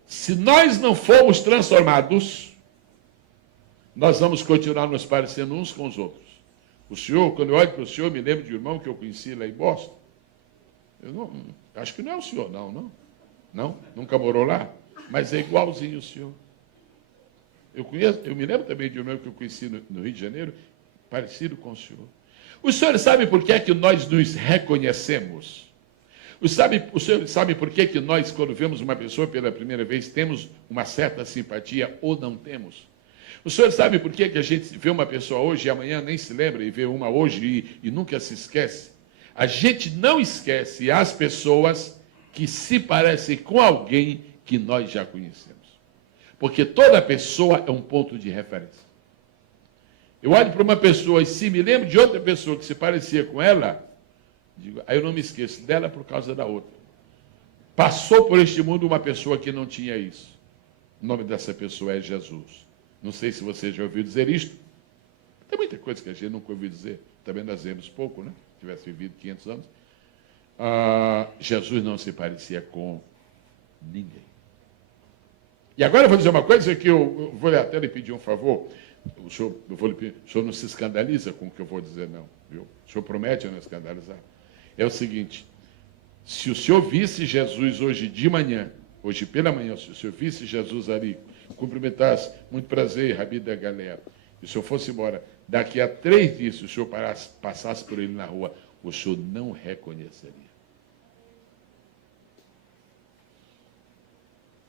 Se nós não formos transformados, nós vamos continuar nos parecendo uns com os outros. O senhor, quando eu olho para o senhor, me lembro de um irmão que eu conheci lá em Boston. Eu não, acho que não é o senhor, não. Não? Nunca morou lá? Mas é igualzinho o senhor. Eu me lembro também de um meu que eu conheci no Rio de Janeiro, parecido com o senhor. O senhor sabe por que é que nós nos reconhecemos? O senhor sabe por que é que nós, quando vemos uma pessoa pela primeira vez, temos uma certa simpatia ou não temos? O senhor sabe por que é que a gente vê uma pessoa hoje e amanhã nem se lembra, e vê uma hoje e nunca se esquece? A gente não esquece as pessoas que se parecem com alguém que nós já conhecemos. Porque toda pessoa é um ponto de referência. Eu olho para uma pessoa e se me lembro de outra pessoa que se parecia com ela, digo, aí eu não me esqueço dela por causa da outra. Passou por este mundo uma pessoa que não tinha isso. O nome dessa pessoa é Jesus. Não sei se você já ouviu dizer isto. Tem muita coisa que a gente nunca ouviu dizer. Também nós vemos pouco, né? Se tivesse vivido 500 anos. Jesus não se parecia com ninguém. E agora eu vou dizer uma coisa que eu vou até lhe pedir um favor. O senhor não se escandaliza com o que eu vou dizer, não. Viu? O senhor promete não escandalizar. É o seguinte, se o senhor visse Jesus hoje de manhã, hoje pela manhã, se o senhor visse Jesus ali, cumprimentasse, muito prazer, Rabi da galera, e o senhor fosse embora, daqui a 3 dias, se o senhor passasse por ele na rua, o senhor não reconheceria.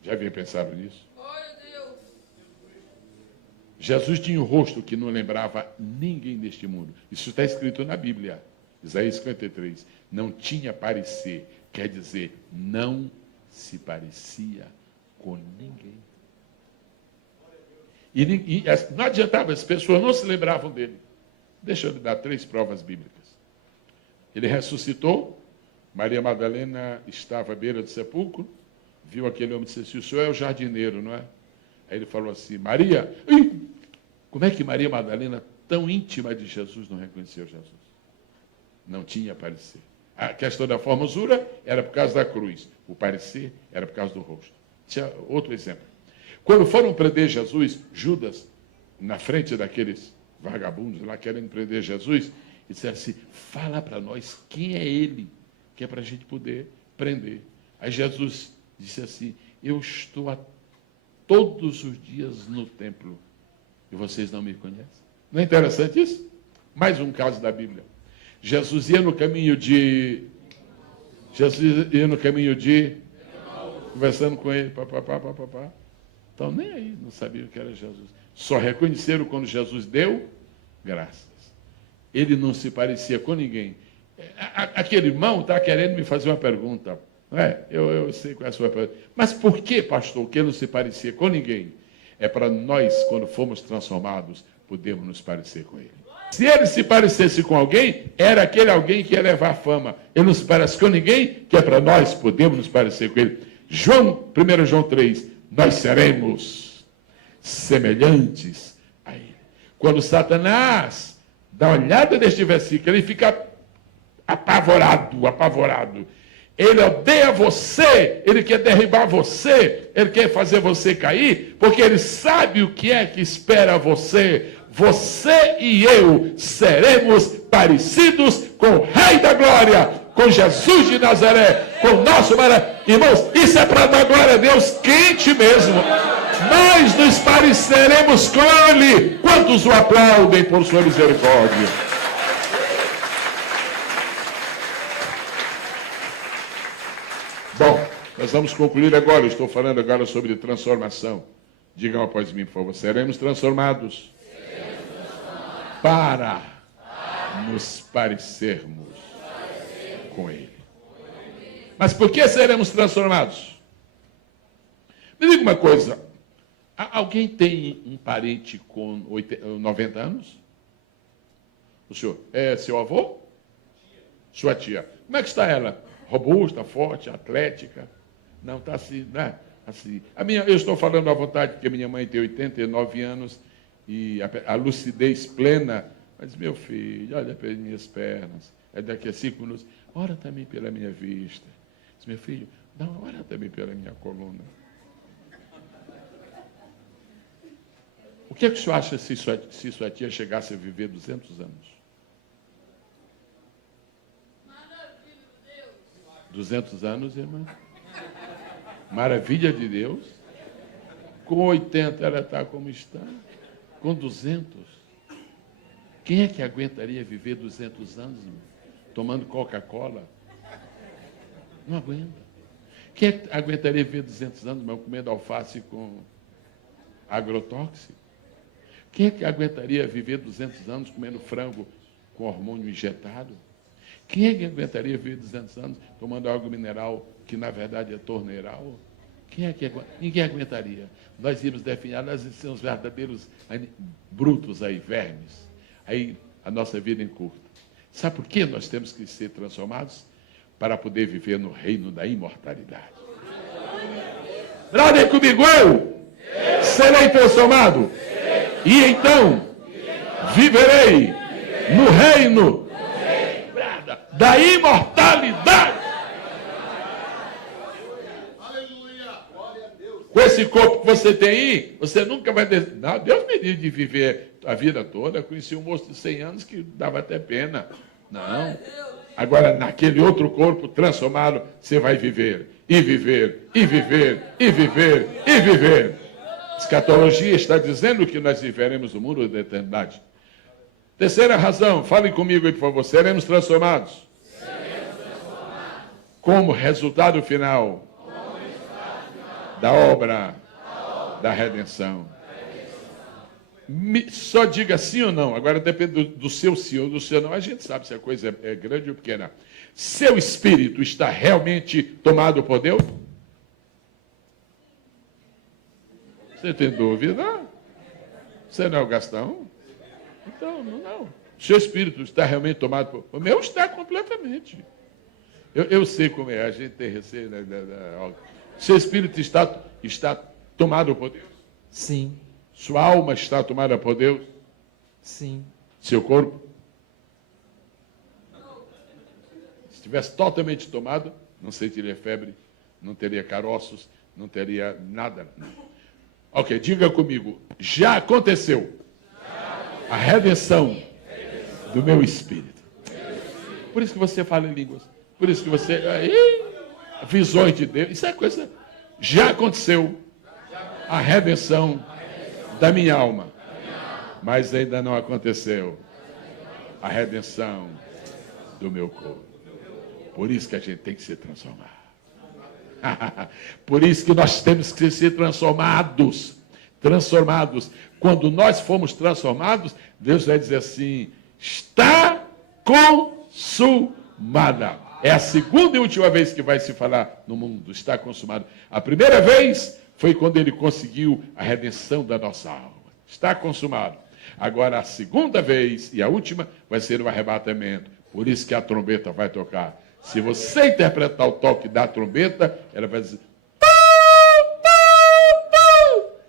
Já havia pensado nisso? Jesus tinha um rosto que não lembrava ninguém neste mundo. Isso está escrito na Bíblia. Isaías 53. Não tinha parecer. Quer dizer, não se parecia com ninguém. E não adiantava, as pessoas não se lembravam dele. Deixa eu lhe dar 3 provas bíblicas. Ele ressuscitou. Maria Madalena estava à beira do sepulcro. Viu aquele homem e disse assim, o senhor é o jardineiro, não é? Aí ele falou assim, Maria, como é que Maria Madalena, tão íntima de Jesus, não reconheceu Jesus? Não tinha parecer. A questão da formosura era por causa da cruz. O parecer era por causa do rosto. Tinha outro exemplo. Quando foram prender Jesus, Judas, na frente daqueles vagabundos lá querendo prender Jesus, e disseram assim, fala para nós quem é ele, que é para a gente poder prender. Aí Jesus disse assim, eu estou todos os dias no templo e vocês não me conhecem. Não é interessante isso? Mais um caso da Bíblia. Jesus ia no caminho de... conversando com ele, papapá. Então, nem aí, não sabiam que era Jesus. Só reconheceram quando Jesus deu graças. Ele não se parecia com ninguém. Aquele irmão está querendo me fazer uma pergunta. Não é? Eu sei qual é a sua pergunta. Mas por que, pastor, que ele não se parecia com ninguém? É para nós, quando formos transformados, podermos nos parecer com ele. Se ele se parecesse com alguém, era aquele alguém que ia levar fama. Ele não se parece com ninguém, que é para nós podermos nos parecer com ele. 1 João 3, nós seremos semelhantes a ele. Quando Satanás dá uma olhada neste versículo, ele fica apavorado. Ele odeia você, ele quer derribar você, ele quer fazer você cair, porque ele sabe o que é que espera você. Você e eu seremos parecidos com o Rei da Glória, com Jesus de Nazaré, com o nosso maravilhoso. Irmãos, isso é para dar glória a Deus quente mesmo. Nós nos pareceremos com ele. Quantos o aplaudem por sua misericórdia? Bom, nós vamos concluir agora. Estou falando agora sobre transformação. Digam após mim, por favor. Seremos transformados para nos parecermos com ele. Mas por que seremos transformados? Me diga uma coisa. Alguém tem um parente com 90 anos? O senhor? É seu avô? Sua tia. Como é que está ela? Robusta, forte, atlética? Não, está assim, né? Assim. Eu estou falando à vontade, porque minha mãe tem 89 anos e a lucidez plena. Mas, meu filho, olha para as minhas pernas. Daqui a 5 minutos, ora também pela minha vista. Diz, meu filho, não, ora também pela minha coluna. O que é que o senhor acha se sua tia chegasse a viver 200 anos? 200 anos, irmã. Maravilha de Deus. Com 80 ela está como está. Com 200. Quem é que aguentaria viver 200 anos, irmão, tomando Coca-Cola? Não aguenta. Quem é que aguentaria viver 200 anos, irmão, comendo alface com agrotóxico? Quem é que aguentaria viver 200 anos comendo frango com hormônio injetado? Quem é que aguentaria viver 200 anos tomando água mineral que, na verdade, é torneiral? Ninguém aguentaria. Nós íamos definir, nós somos os verdadeiros brutos aí, vermes. Aí a nossa vida encurta. Sabe por que nós temos que ser transformados? Para poder viver no reino da imortalidade. Bradem comigo, eu serei transformado. E então viverei no reino da imortalidade. Com esse corpo que você tem aí, você nunca vai... Não, Deus me livre de viver a vida toda. Eu conheci um moço de 100 anos que dava até pena. Não. Agora, naquele outro corpo transformado, você vai viver. E viver, e viver, e viver, e viver. A escatologia está dizendo que nós viveremos no mundo da eternidade. Terceira razão, falem comigo aí, por favor. Seremos transformados. Como resultado final da obra da redenção. Só diga sim ou não. Agora depende do seu sim ou do seu não. A gente sabe se a coisa é grande ou pequena. Seu espírito está realmente tomado por Deus? Você tem dúvida? Você não é o Gastão? Então, não. Seu espírito está realmente tomado por... O meu está completamente. Eu sei como é. A gente tem receio... Seu espírito está tomado por Deus? Sim. Sua alma está tomada por Deus? Sim. Seu corpo? Se estivesse totalmente tomado, não sentiria febre, não teria caroços, não teria nada. Ok, diga comigo. Já aconteceu a redenção do meu espírito. Por isso que você fala em línguas. Por isso que você... visões de Deus. Isso é coisa... Já aconteceu a redenção da minha alma. Mas ainda não aconteceu a redenção do meu corpo. Por isso que a gente tem que se transformar. Por isso que nós temos que ser transformados. Transformados. Quando nós formos transformados, Deus vai dizer assim: está consumada. É a segunda e última vez que vai se falar no mundo. Está consumado. A primeira vez foi quando ele conseguiu a redenção da nossa alma. Está consumado. Agora, a segunda vez e a última vai ser o arrebatamento. Por isso que a trombeta vai tocar. Se você interpretar o toque da trombeta, ela vai dizer: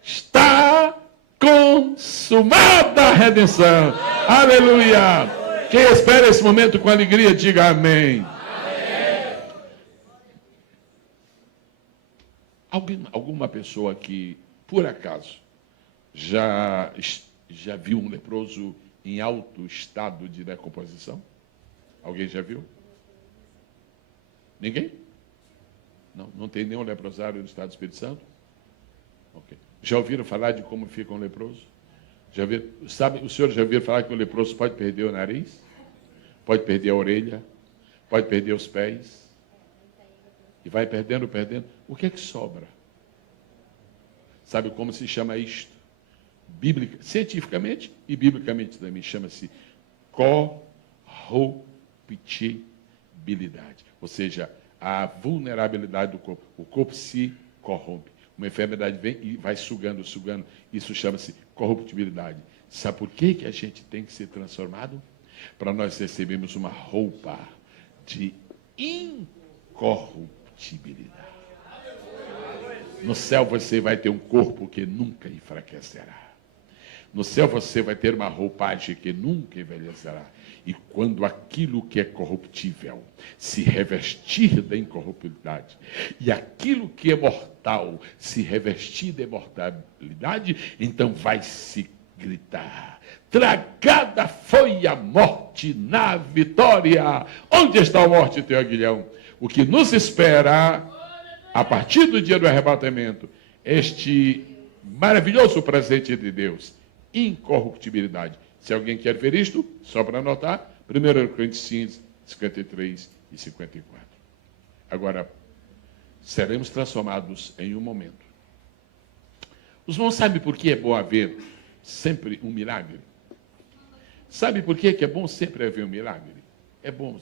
está consumada a redenção. Aleluia! Quem espera esse momento com alegria, diga amém. Alguma pessoa que, por acaso, já viu um leproso em alto estado de decomposição? Alguém já viu? Ninguém? Não tem nenhum leprosário no estado do Espírito Santo? Okay. Já ouviram falar de como fica um leproso? O senhor já ouviu falar que um leproso pode perder o nariz? Pode perder a orelha? Pode perder os pés? E vai perdendo. O que é que sobra? Sabe como se chama isto? Cientificamente e biblicamente também chama-se corruptibilidade. Ou seja, a vulnerabilidade do corpo. O corpo se corrompe. Uma enfermidade vem e vai sugando. Isso chama-se corruptibilidade. Sabe por que a gente tem que ser transformado? Para nós recebermos uma roupa de incorruptibilidade. No céu você vai ter um corpo que nunca enfraquecerá. No céu você vai ter uma roupagem que nunca envelhecerá. E quando aquilo que é corruptível se revestir da incorruptibilidade, e aquilo que é mortal se revestir da imortalidade, então vai se gritar: tragada foi a morte na vitória. Onde está a morte, teu aguilhão? O que nos espera a partir do dia do arrebatamento, este maravilhoso presente de Deus, incorruptibilidade. Se alguém quer ver isto, só para anotar, 1 Coríntios 53 e 54. Agora, seremos transformados em um momento. Os irmãos sabem por que é bom haver sempre um milagre? Sabe por que é bom sempre haver um milagre? É bom.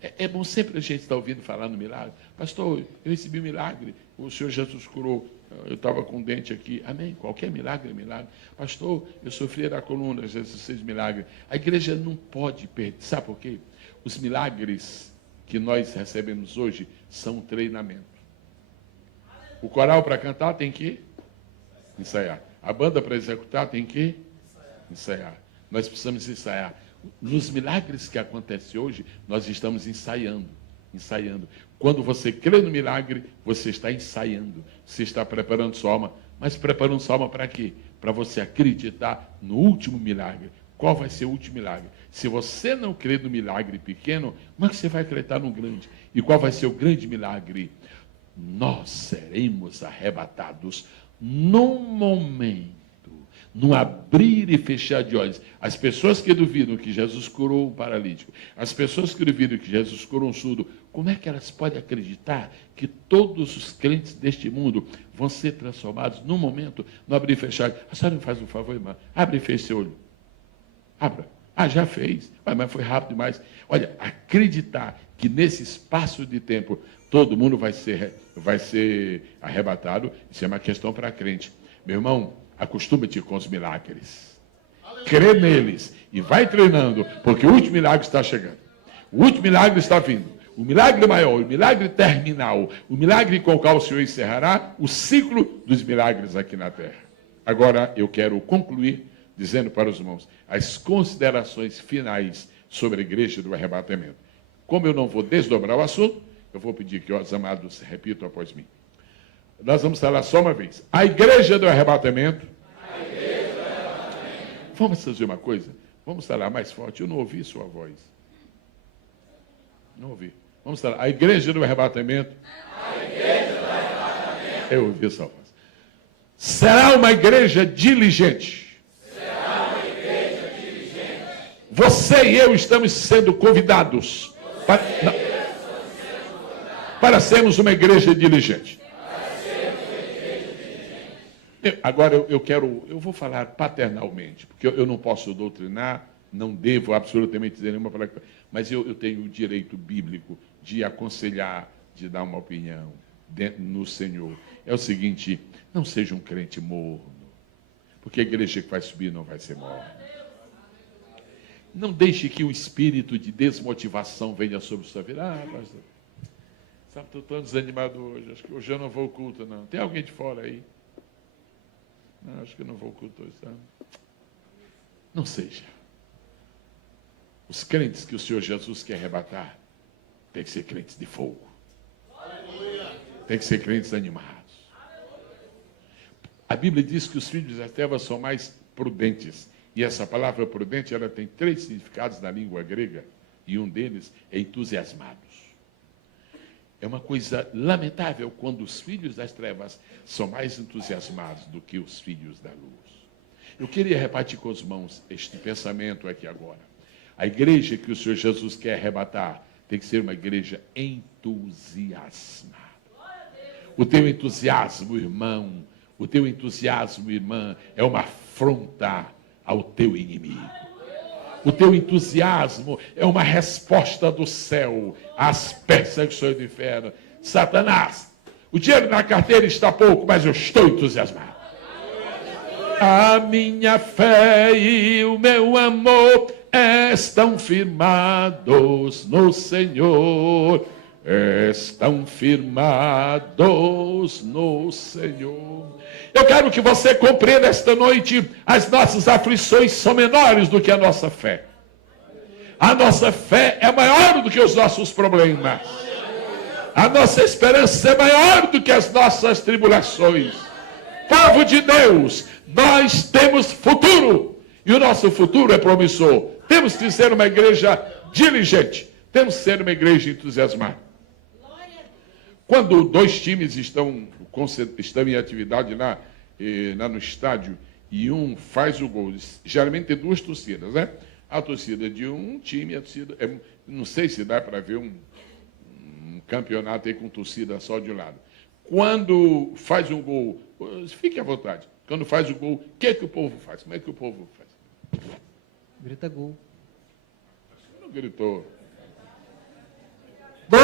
É bom sempre a gente estar ouvindo falar no milagre. Pastor, eu recebi um milagre. O Senhor Jesus curou. Eu estava com um dente aqui. Amém. Qualquer milagre é milagre. Pastor, eu sofri da coluna. Jesus fez milagre. A igreja não pode perder. Sabe por quê? Os milagres que nós recebemos hoje são um treinamento. O coral para cantar tem que ensaiar. A banda para executar tem que ensaiar. Nós precisamos ensaiar. Nos milagres que acontecem hoje, nós estamos ensaiando. Quando você crê no milagre, você está ensaiando. Você está preparando sua alma. Mas preparando sua alma para quê? Para você acreditar no último milagre. Qual vai ser o último milagre? Se você não crê no milagre pequeno, como é que você vai acreditar no grande? E qual vai ser o grande milagre? Nós seremos arrebatados num momento. No abrir e fechar de olhos. As pessoas que duvidam que Jesus curou um paralítico, as pessoas que duvidam que Jesus curou um surdo, como é que elas podem acreditar que todos os crentes deste mundo vão ser transformados num momento, no abrir e fechar? A senhora me faz um favor, irmã? Abre e fecha seu olho. Abra. Já fez. Mas foi rápido demais. Olha, acreditar que nesse espaço de tempo todo mundo vai ser arrebatado, isso é uma questão para crente. Meu irmão, acostume-te com os milagres. Crê neles e vai treinando, porque o último milagre está chegando. O último milagre está vindo. O milagre maior, o milagre terminal, o milagre com o qual o Senhor encerrará o ciclo dos milagres aqui na terra. Agora eu quero concluir dizendo para os irmãos as considerações finais sobre a igreja do arrebatamento. Como eu não vou desdobrar o assunto, eu vou pedir que os amados repitam após mim. Nós vamos falar só uma vez. A igreja do arrebatamento. Vamos fazer uma coisa? Vamos falar mais forte. Eu não ouvi sua voz. Não ouvi. Vamos falar. A igreja do arrebatamento. Eu ouvi essa voz. Será uma igreja diligente. Você e eu estamos sendo convidados para sermos uma igreja diligente. Agora eu vou falar paternalmente, porque eu não posso doutrinar, não devo absolutamente dizer nenhuma palavra, mas eu tenho o direito bíblico de aconselhar, de dar uma opinião no Senhor. É o seguinte, não seja um crente morno, porque a igreja que vai subir não vai ser morna. Não deixe que o espírito de desmotivação venha sobre sua vida. Pastor, sabe, estou tão desanimado hoje, acho que hoje eu não vou ao culto, não. Tem alguém de fora aí? Não, acho que eu não vou ao culto hoje, tá? Não seja. Os crentes que o Senhor Jesus quer arrebatar tem que ser crentes de fogo. Tem que ser crentes animados. A Bíblia diz que os filhos das trevas são mais prudentes. E essa palavra prudente, ela tem 3 significados na língua grega. E um deles é entusiasmados. É uma coisa lamentável quando os filhos das trevas são mais entusiasmados do que os filhos da luz. Eu queria repartir com os irmãos este pensamento aqui agora. A igreja que o Senhor Jesus quer arrebatar tem que ser uma igreja entusiasmada. O teu entusiasmo, irmão, o teu entusiasmo, irmã, é uma afronta ao teu inimigo. O teu entusiasmo é uma resposta do céu às perseguições do inferno. Satanás, o dinheiro na carteira está pouco, mas eu estou entusiasmado. A minha fé e o meu amor estão firmados no Senhor. Estão firmados no Senhor. Eu quero que você compreenda esta noite, as nossas aflições são menores do que a nossa fé. A nossa fé é maior do que os nossos problemas. A nossa esperança é maior do que as nossas tribulações. Povo de Deus, nós temos futuro. E o nosso futuro é promissor. Temos que ser uma igreja diligente. Temos que ser uma igreja entusiasmada. Quando dois times estão em atividade lá no estádio e um faz o gol, geralmente tem duas torcidas, né? A torcida de um time, a torcida... não sei se dá para ver um campeonato aí com torcida só de um lado. Quando faz um gol, fique à vontade. Quando faz o gol, o que é que o povo faz? Como é que o povo faz? Grita gol. Não gritou. Gol!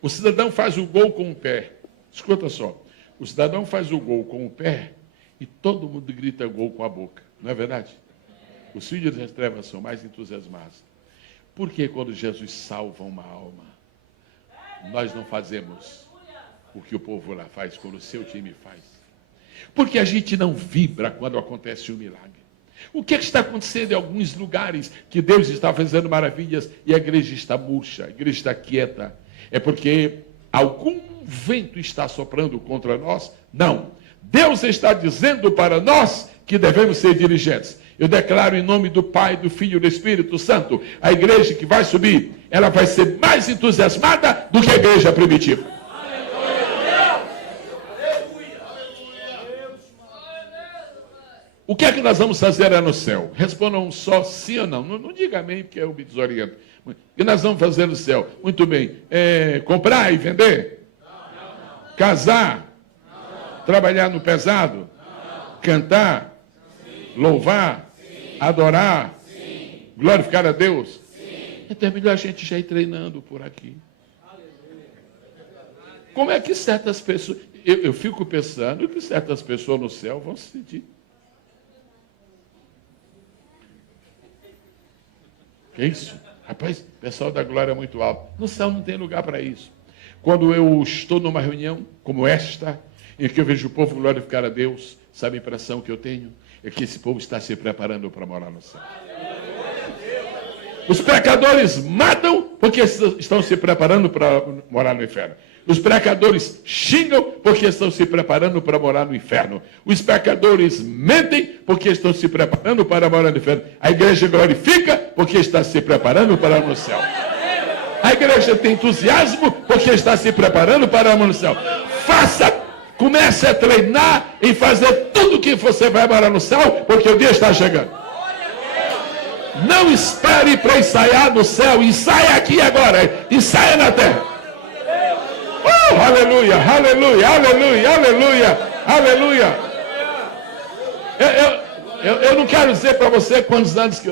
O cidadão faz o gol com o pé. Escuta só. O cidadão faz o gol com o pé e todo mundo grita gol com a boca. Não é verdade? Os filhos das trevas são mais entusiasmados. Por que quando Jesus salva uma alma, nós não fazemos o que o povo lá faz, quando o seu time faz? Porque a gente não vibra quando acontece um milagre. O que está acontecendo em alguns lugares que Deus está fazendo maravilhas e a igreja está murcha, a igreja está quieta? É porque algum vento está soprando contra nós? Não. Deus está dizendo para nós que devemos ser diligentes. Eu declaro em nome do Pai, do Filho e do Espírito Santo, a igreja que vai subir, ela vai ser mais entusiasmada do que a igreja primitiva. O que é que nós vamos fazer lá no céu? Respondam só sim ou não. Não diga amém, porque eu me desoriento. O que nós vamos fazer no céu? Muito bem. Comprar e vender? Não. Casar? Não. Trabalhar no pesado? Não. Cantar? Sim. Louvar? Sim. Adorar? Sim. Glorificar a Deus? Sim. Então é melhor a gente já ir treinando por aqui. Como é que certas pessoas... Eu fico pensando que certas pessoas no céu vão se sentir. Que isso? Rapaz, o pessoal da glória é muito alto. No céu não tem lugar para isso. Quando eu estou numa reunião como esta, em que eu vejo o povo glorificar a Deus, sabe a impressão que eu tenho? É que esse povo está se preparando para morar no céu. Os pecadores matam porque estão se preparando para morar no inferno. Os pecadores xingam porque estão se preparando para morar no inferno. Os pecadores mentem porque estão se preparando para morar no inferno. A igreja glorifica porque está se preparando para morar no céu. A igreja tem entusiasmo porque está se preparando para morar no céu. Comece a treinar em fazer tudo que você vai morar no céu, porque o dia está chegando. Não espere para ensaiar no céu, ensaia aqui agora, ensaia na terra. Oh, aleluia, aleluia, aleluia, aleluia, aleluia. Eu não quero dizer para você quantos anos que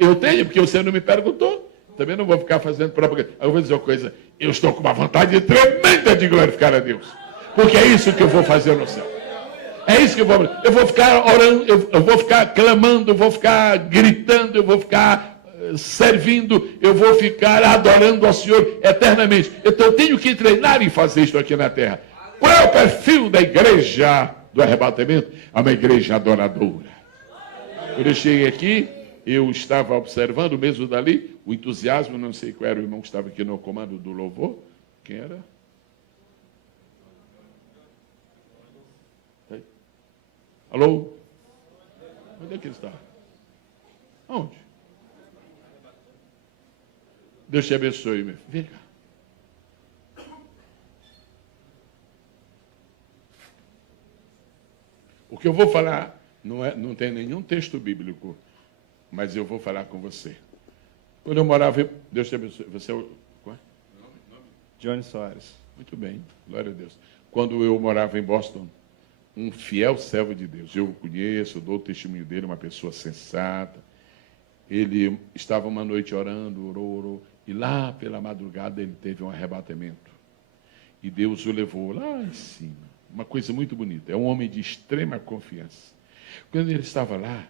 eu tenho, porque você não me perguntou. Também não vou ficar fazendo propaganda. Eu vou dizer uma coisa, eu estou com uma vontade tremenda de glorificar a Deus. Porque é isso que eu vou fazer no céu. É isso que eu vou ficar orando, eu vou ficar clamando, eu vou ficar gritando, eu vou ficar servindo, eu vou ficar adorando ao Senhor eternamente. Então eu tenho que treinar em fazer isso aqui na terra. Qual é o perfil da igreja do arrebatamento? É uma igreja adoradora. Quando eu cheguei aqui, eu estava observando mesmo dali o entusiasmo, não sei qual era o irmão que estava aqui no comando do louvor. Quem era? Alô? Onde é que ele está? Onde? Deus te abençoe, meu filho. Vem cá. O que eu vou falar não tem nenhum texto bíblico, mas eu vou falar com você. Quando eu morava... Deus te abençoe. Você é o... Qual é? Johnny Soares. Muito bem, glória a Deus. Quando eu morava em Boston, um fiel servo de Deus, eu o conheço, dou o testemunho dele, uma pessoa sensata. Ele estava uma noite orando, orou, e lá pela madrugada ele teve um arrebatamento. E Deus o levou lá em cima. Uma coisa muito bonita. É um homem de extrema confiança. Quando ele estava lá,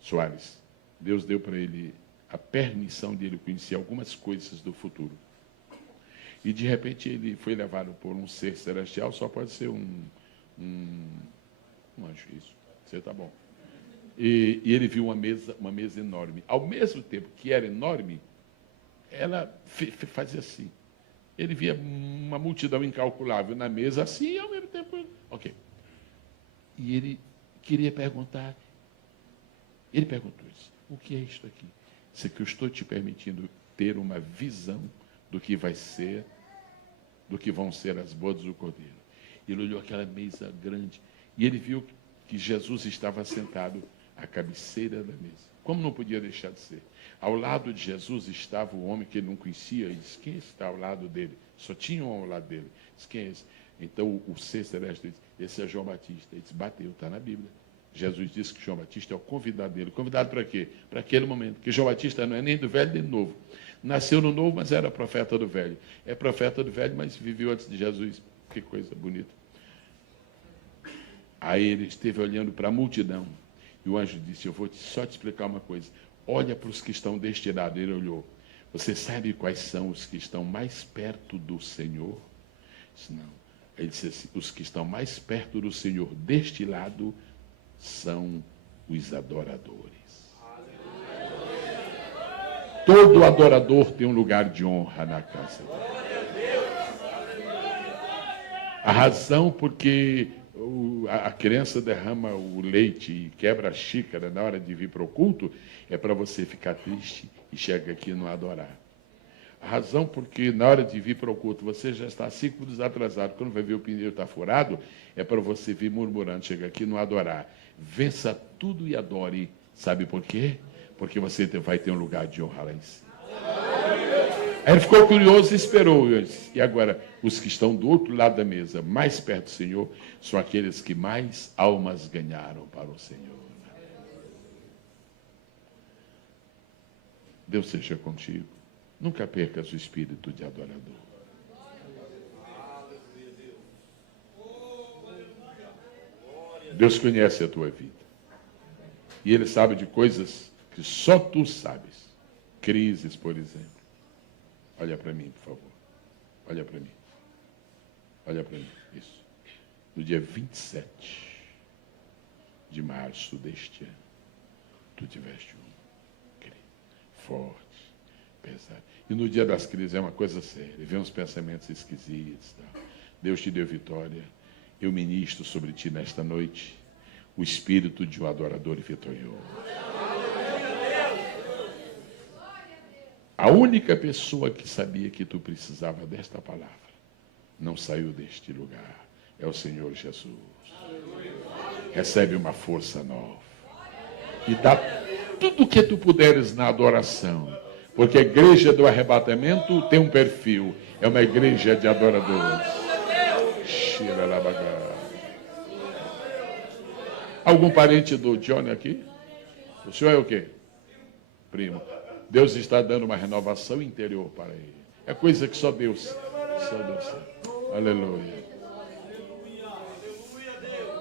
Soares, Deus deu para ele a permissão de ele conhecer algumas coisas do futuro. E de repente ele foi levado por um ser celestial, só pode ser um anjo, isso. Você está bom. E ele viu uma mesa enorme. Ao mesmo tempo que era enorme, ela fazia assim. Ele via uma multidão incalculável na mesa, assim, e ao mesmo tempo... Ok. E ele queria perguntar, Ele perguntou isso. O que é isto aqui? Isso aqui eu estou te permitindo ter uma visão do que vai ser, do que vão ser as bodas do Cordeiro. Ele olhou aquela mesa grande e ele viu que Jesus estava sentado à cabeceira da mesa. Como não podia deixar de ser? Ao lado de Jesus estava o homem que ele não conhecia. Ele disse, quem está ao lado dele? Só tinha um ao lado dele. Ele disse, quem é esse? Então o ser celeste disse, esse é João Batista. Ele disse, bateu, está na Bíblia. Jesus disse que João Batista é o convidado dele. Convidado para quê? Para aquele momento. Porque João Batista não é nem do velho nem do novo. Nasceu no novo, mas era profeta do velho. É profeta do velho, mas viveu antes de Jesus. Que coisa bonita. Aí ele esteve olhando para a multidão. E o anjo disse, eu vou só te explicar uma coisa. Olha para os que estão deste lado. Ele olhou. Você sabe quais são os que estão mais perto do Senhor? Disse, não. Ele disse assim, os que estão mais perto do Senhor deste lado são os adoradores. Todo adorador tem um lugar de honra na casa dele. A razão porque a criança derrama o leite e quebra a xícara na hora de vir para o culto é para você ficar triste e chega aqui e não adorar. A razão porque na hora de vir para o culto você já está 5 minutos atrasado, quando vai ver o pneu está furado, é para você vir murmurando, chega aqui e não adorar. Vença tudo e adore. Sabe por quê? Porque você vai ter um lugar de honra lá em cima. Aí ele ficou curioso e esperou. E agora, os que estão do outro lado da mesa, mais perto do Senhor, são aqueles que mais almas ganharam para o Senhor. Deus seja contigo. Nunca percas o espírito de adorador. Deus conhece a tua vida. E Ele sabe de coisas que só tu sabes. Crises, por exemplo. Olha para mim, por favor. Olha para mim. Olha para mim. Isso. No dia 27 de março deste ano, tu tiveste crise forte, pesado. E no dia das crises é uma coisa séria. Vem uns pensamentos esquisitos. Tá? Deus te deu vitória. Eu ministro sobre ti nesta noite o espírito de um adorador vitorioso. A única pessoa que sabia que tu precisava desta palavra não saiu deste lugar. É o Senhor Jesus. Recebe uma força nova. E dá tudo o que tu puderes na adoração. Porque a igreja do arrebatamento tem um perfil. É uma igreja de adoradores. Algum parente do Johnny aqui? O senhor é o quê? Primo. Deus está dando uma renovação interior para ele. É coisa que só Deus sabe. Aleluia.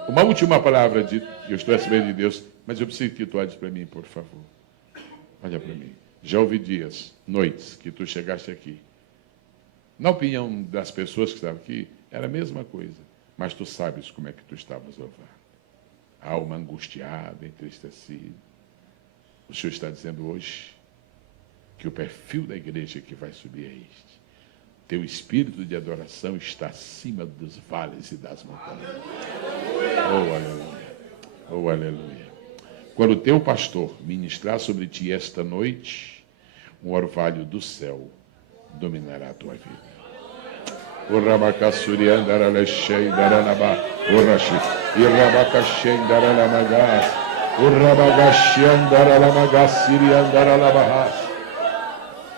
Uma última palavra que eu estou recebendo de Deus, mas eu preciso que tu olhes para mim, por favor. Olha para mim. Já ouvi dias, noites, que tu chegaste aqui. Na opinião das pessoas que estavam aqui, era a mesma coisa. Mas tu sabes como é que tu estavas louvando. Alma angustiada, entristecida. O Senhor está dizendo hoje que o perfil da igreja que vai subir é este. Teu espírito de adoração está acima dos vales e das montanhas. Oh, aleluia. Oh, aleluia. Quando o teu pastor ministrar sobre ti esta noite, um orvalho do céu dominará a tua vida. O rabacassurian daralechei daranabá, o rashi, e rabacachei daranamagás, o rabagachian daralamagás, sirian daralabahás.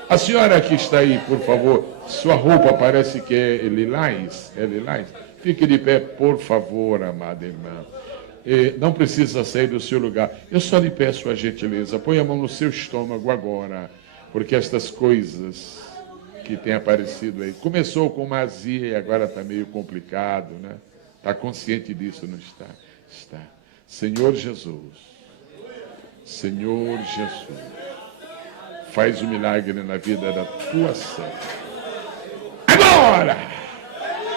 A senhora que está aí, por favor, sua roupa parece que é lilás. É lilás? Fique de pé, por favor, amada irmã. Não precisa sair do seu lugar. Eu só lhe peço a gentileza, põe a mão no seu estômago agora, porque estas coisas que têm aparecido aí, começou com uma azia e agora está meio complicado, né? Está consciente disso, não está? Está. Senhor Jesus, Senhor Jesus, faz um milagre na vida da tua serva. Agora!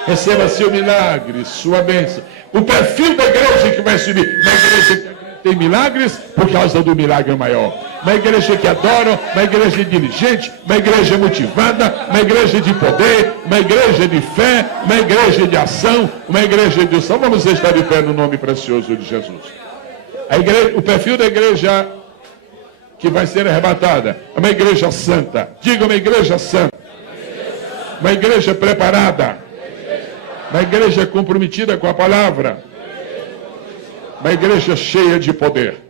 Receba seu milagre, sua bênção. O perfil da igreja que vai subir. Uma igreja que tem milagres por causa do milagre maior. Uma igreja que adora, uma igreja diligente, uma igreja motivada, uma igreja de poder, uma igreja de fé, uma igreja de ação, uma igreja de unção. Vamos estar de pé no nome precioso de Jesus. A igreja, o perfil da igreja que vai ser arrebatada. É uma igreja santa. Diga, uma igreja santa. Uma igreja preparada. Uma igreja comprometida com a palavra. Uma igreja cheia de poder.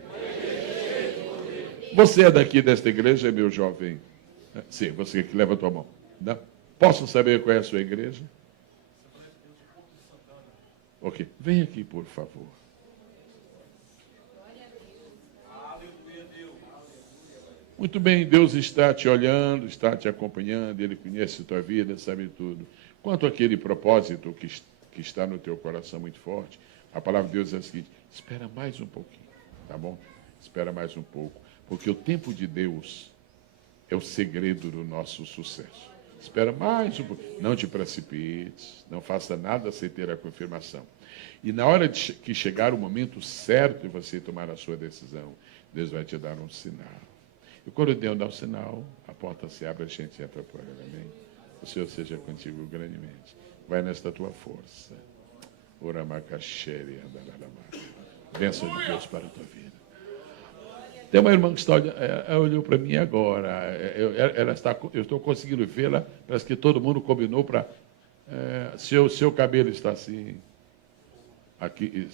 Você é daqui desta igreja, meu jovem? Sim, você que leva a tua mão. Não? Posso saber qual é a sua igreja? Ok. Vem aqui, por favor. Muito bem, Deus está te olhando, está te acompanhando, Ele conhece a tua vida, sabe tudo. Quanto àquele propósito que está no teu coração muito forte, a palavra de Deus é a seguinte: espera mais um pouquinho, tá bom? Espera mais um pouco, porque o tempo de Deus é o segredo do nosso sucesso. Espera mais um pouco, não te precipites, não faça nada sem ter a confirmação. E na hora que chegar o momento certo de você tomar a sua decisão, Deus vai te dar um sinal. E quando Deus dá o sinal, a porta se abre, a gente entra por ela. Amém? O Senhor seja contigo grandemente. Vai nesta tua força. Bênção de Deus para a tua vida. Tem uma irmã que está olhando, ela olhou para mim agora. Eu estou conseguindo vê-la. Parece que todo mundo combinou para. Seu cabelo está assim. Aqui.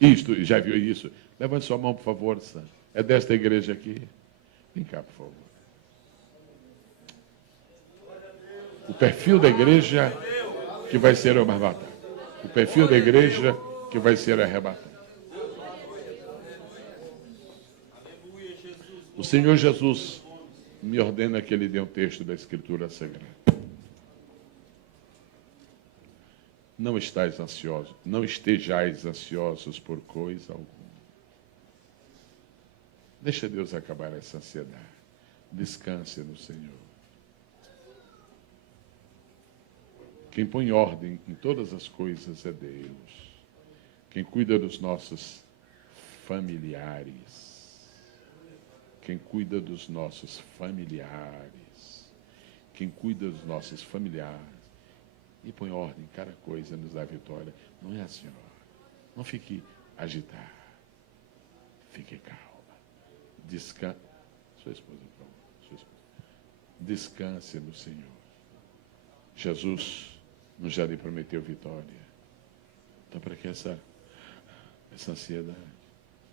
Isto, já viu isso? Levante sua mão, por favor, Sam. É desta igreja aqui. Vem cá, por favor. O perfil da igreja que vai ser arrebatado. O perfil da igreja que vai ser arrebatado. O Senhor Jesus me ordena que Ele dê um texto da Escritura Sagrada. Não estejais ansiosos por coisa alguma. Deixa Deus acabar essa ansiedade. Descanse no Senhor. Quem põe ordem em todas as coisas é Deus. Quem cuida dos nossos familiares. Quem cuida dos nossos familiares. Quem cuida dos nossos familiares. E põe ordem em cada coisa, nos dá vitória. Não é a senhora. Não fique agitado. Fique calmo. Descanse. Sua esposa, por favor. Sua esposa. Descanse no Senhor. Jesus nos já lhe prometeu vitória. Então, para que essa ansiedade?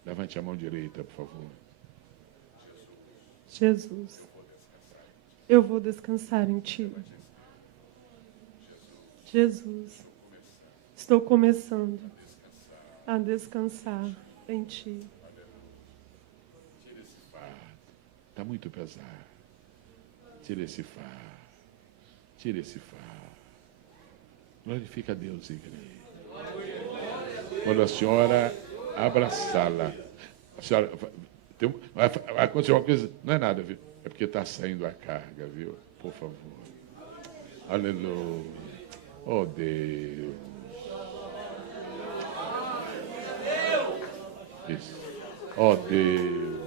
Levante a mão direita, por favor. Jesus, eu vou descansar em Ti. Jesus, estou começando a descansar em Ti. Tira esse fardo. Está muito pesado. Tira esse fardo. Tira esse fardo. Glorifica a Deus, igreja. Quando a senhora abraçá-la, a senhora vai acontecer uma coisa, não é nada, viu? É porque está saindo a carga, viu? Por favor. Aleluia. Oh, Deus. Isso. Oh, Deus.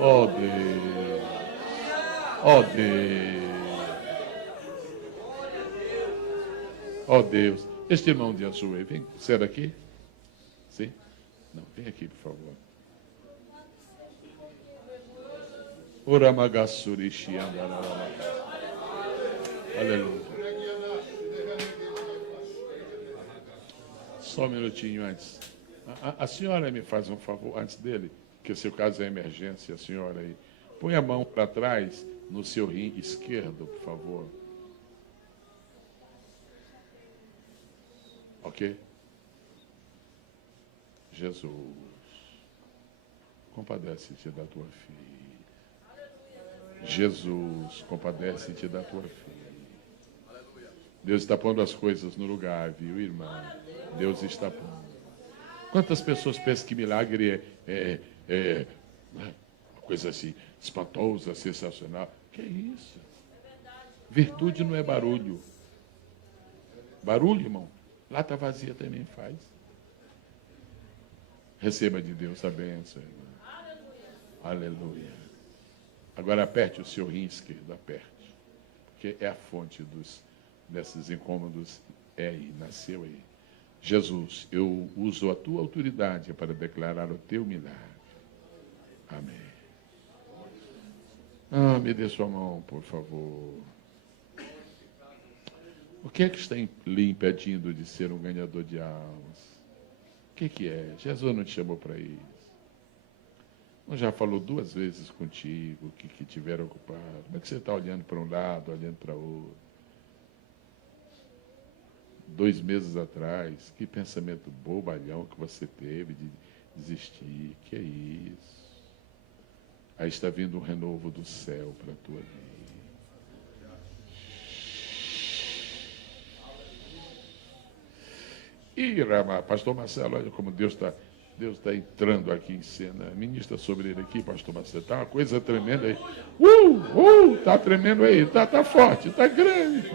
Oh, Deus. Oh, Deus. Oh, Deus. Este irmão de azul aí, vem. Você é daqui? Sim? Não, vem aqui, por favor. Oramagassurishi andarama. Aleluia. Só um minutinho antes. A senhora me faz um favor antes dele, que seu caso é emergência, a senhora aí. Põe a mão para trás no seu rim esquerdo, por favor. Ok? Jesus, compadece-te da tua filha. Jesus, compadece-te da tua filha. Deus está pondo as coisas no lugar, viu, irmã? Deus está pondo. Quantas pessoas pensam que milagre é uma coisa assim, espantosa, sensacional? Que isso? Virtude não é barulho. Barulho, irmão? Lata vazia também faz. Receba de Deus a bênção, irmão. Aleluia. Agora aperte o seu rim esquerdo, aperte. Porque é a fonte desses incômodos. É aí, nasceu aí. Jesus, eu uso a tua autoridade para declarar o teu milagre. Amém. Ah, me dê sua mão, por favor. O que é que está lhe impedindo de ser um ganhador de almas? O que é? Jesus não te chamou para isso. Não já falou 2 vezes contigo que tiveram ocupado. Como é que você está olhando para um lado, olhando para outro? 2 meses atrás, que pensamento bobalhão que você teve de desistir. Que é isso? Aí está vindo um renovo do céu para a tua vida. E pastor Marcelo, olha como Deus está entrando aqui em cena. Ministra sobre ele aqui, pastor Marcelo. Está uma coisa tremenda aí. Está tremendo aí. Está forte, está grande.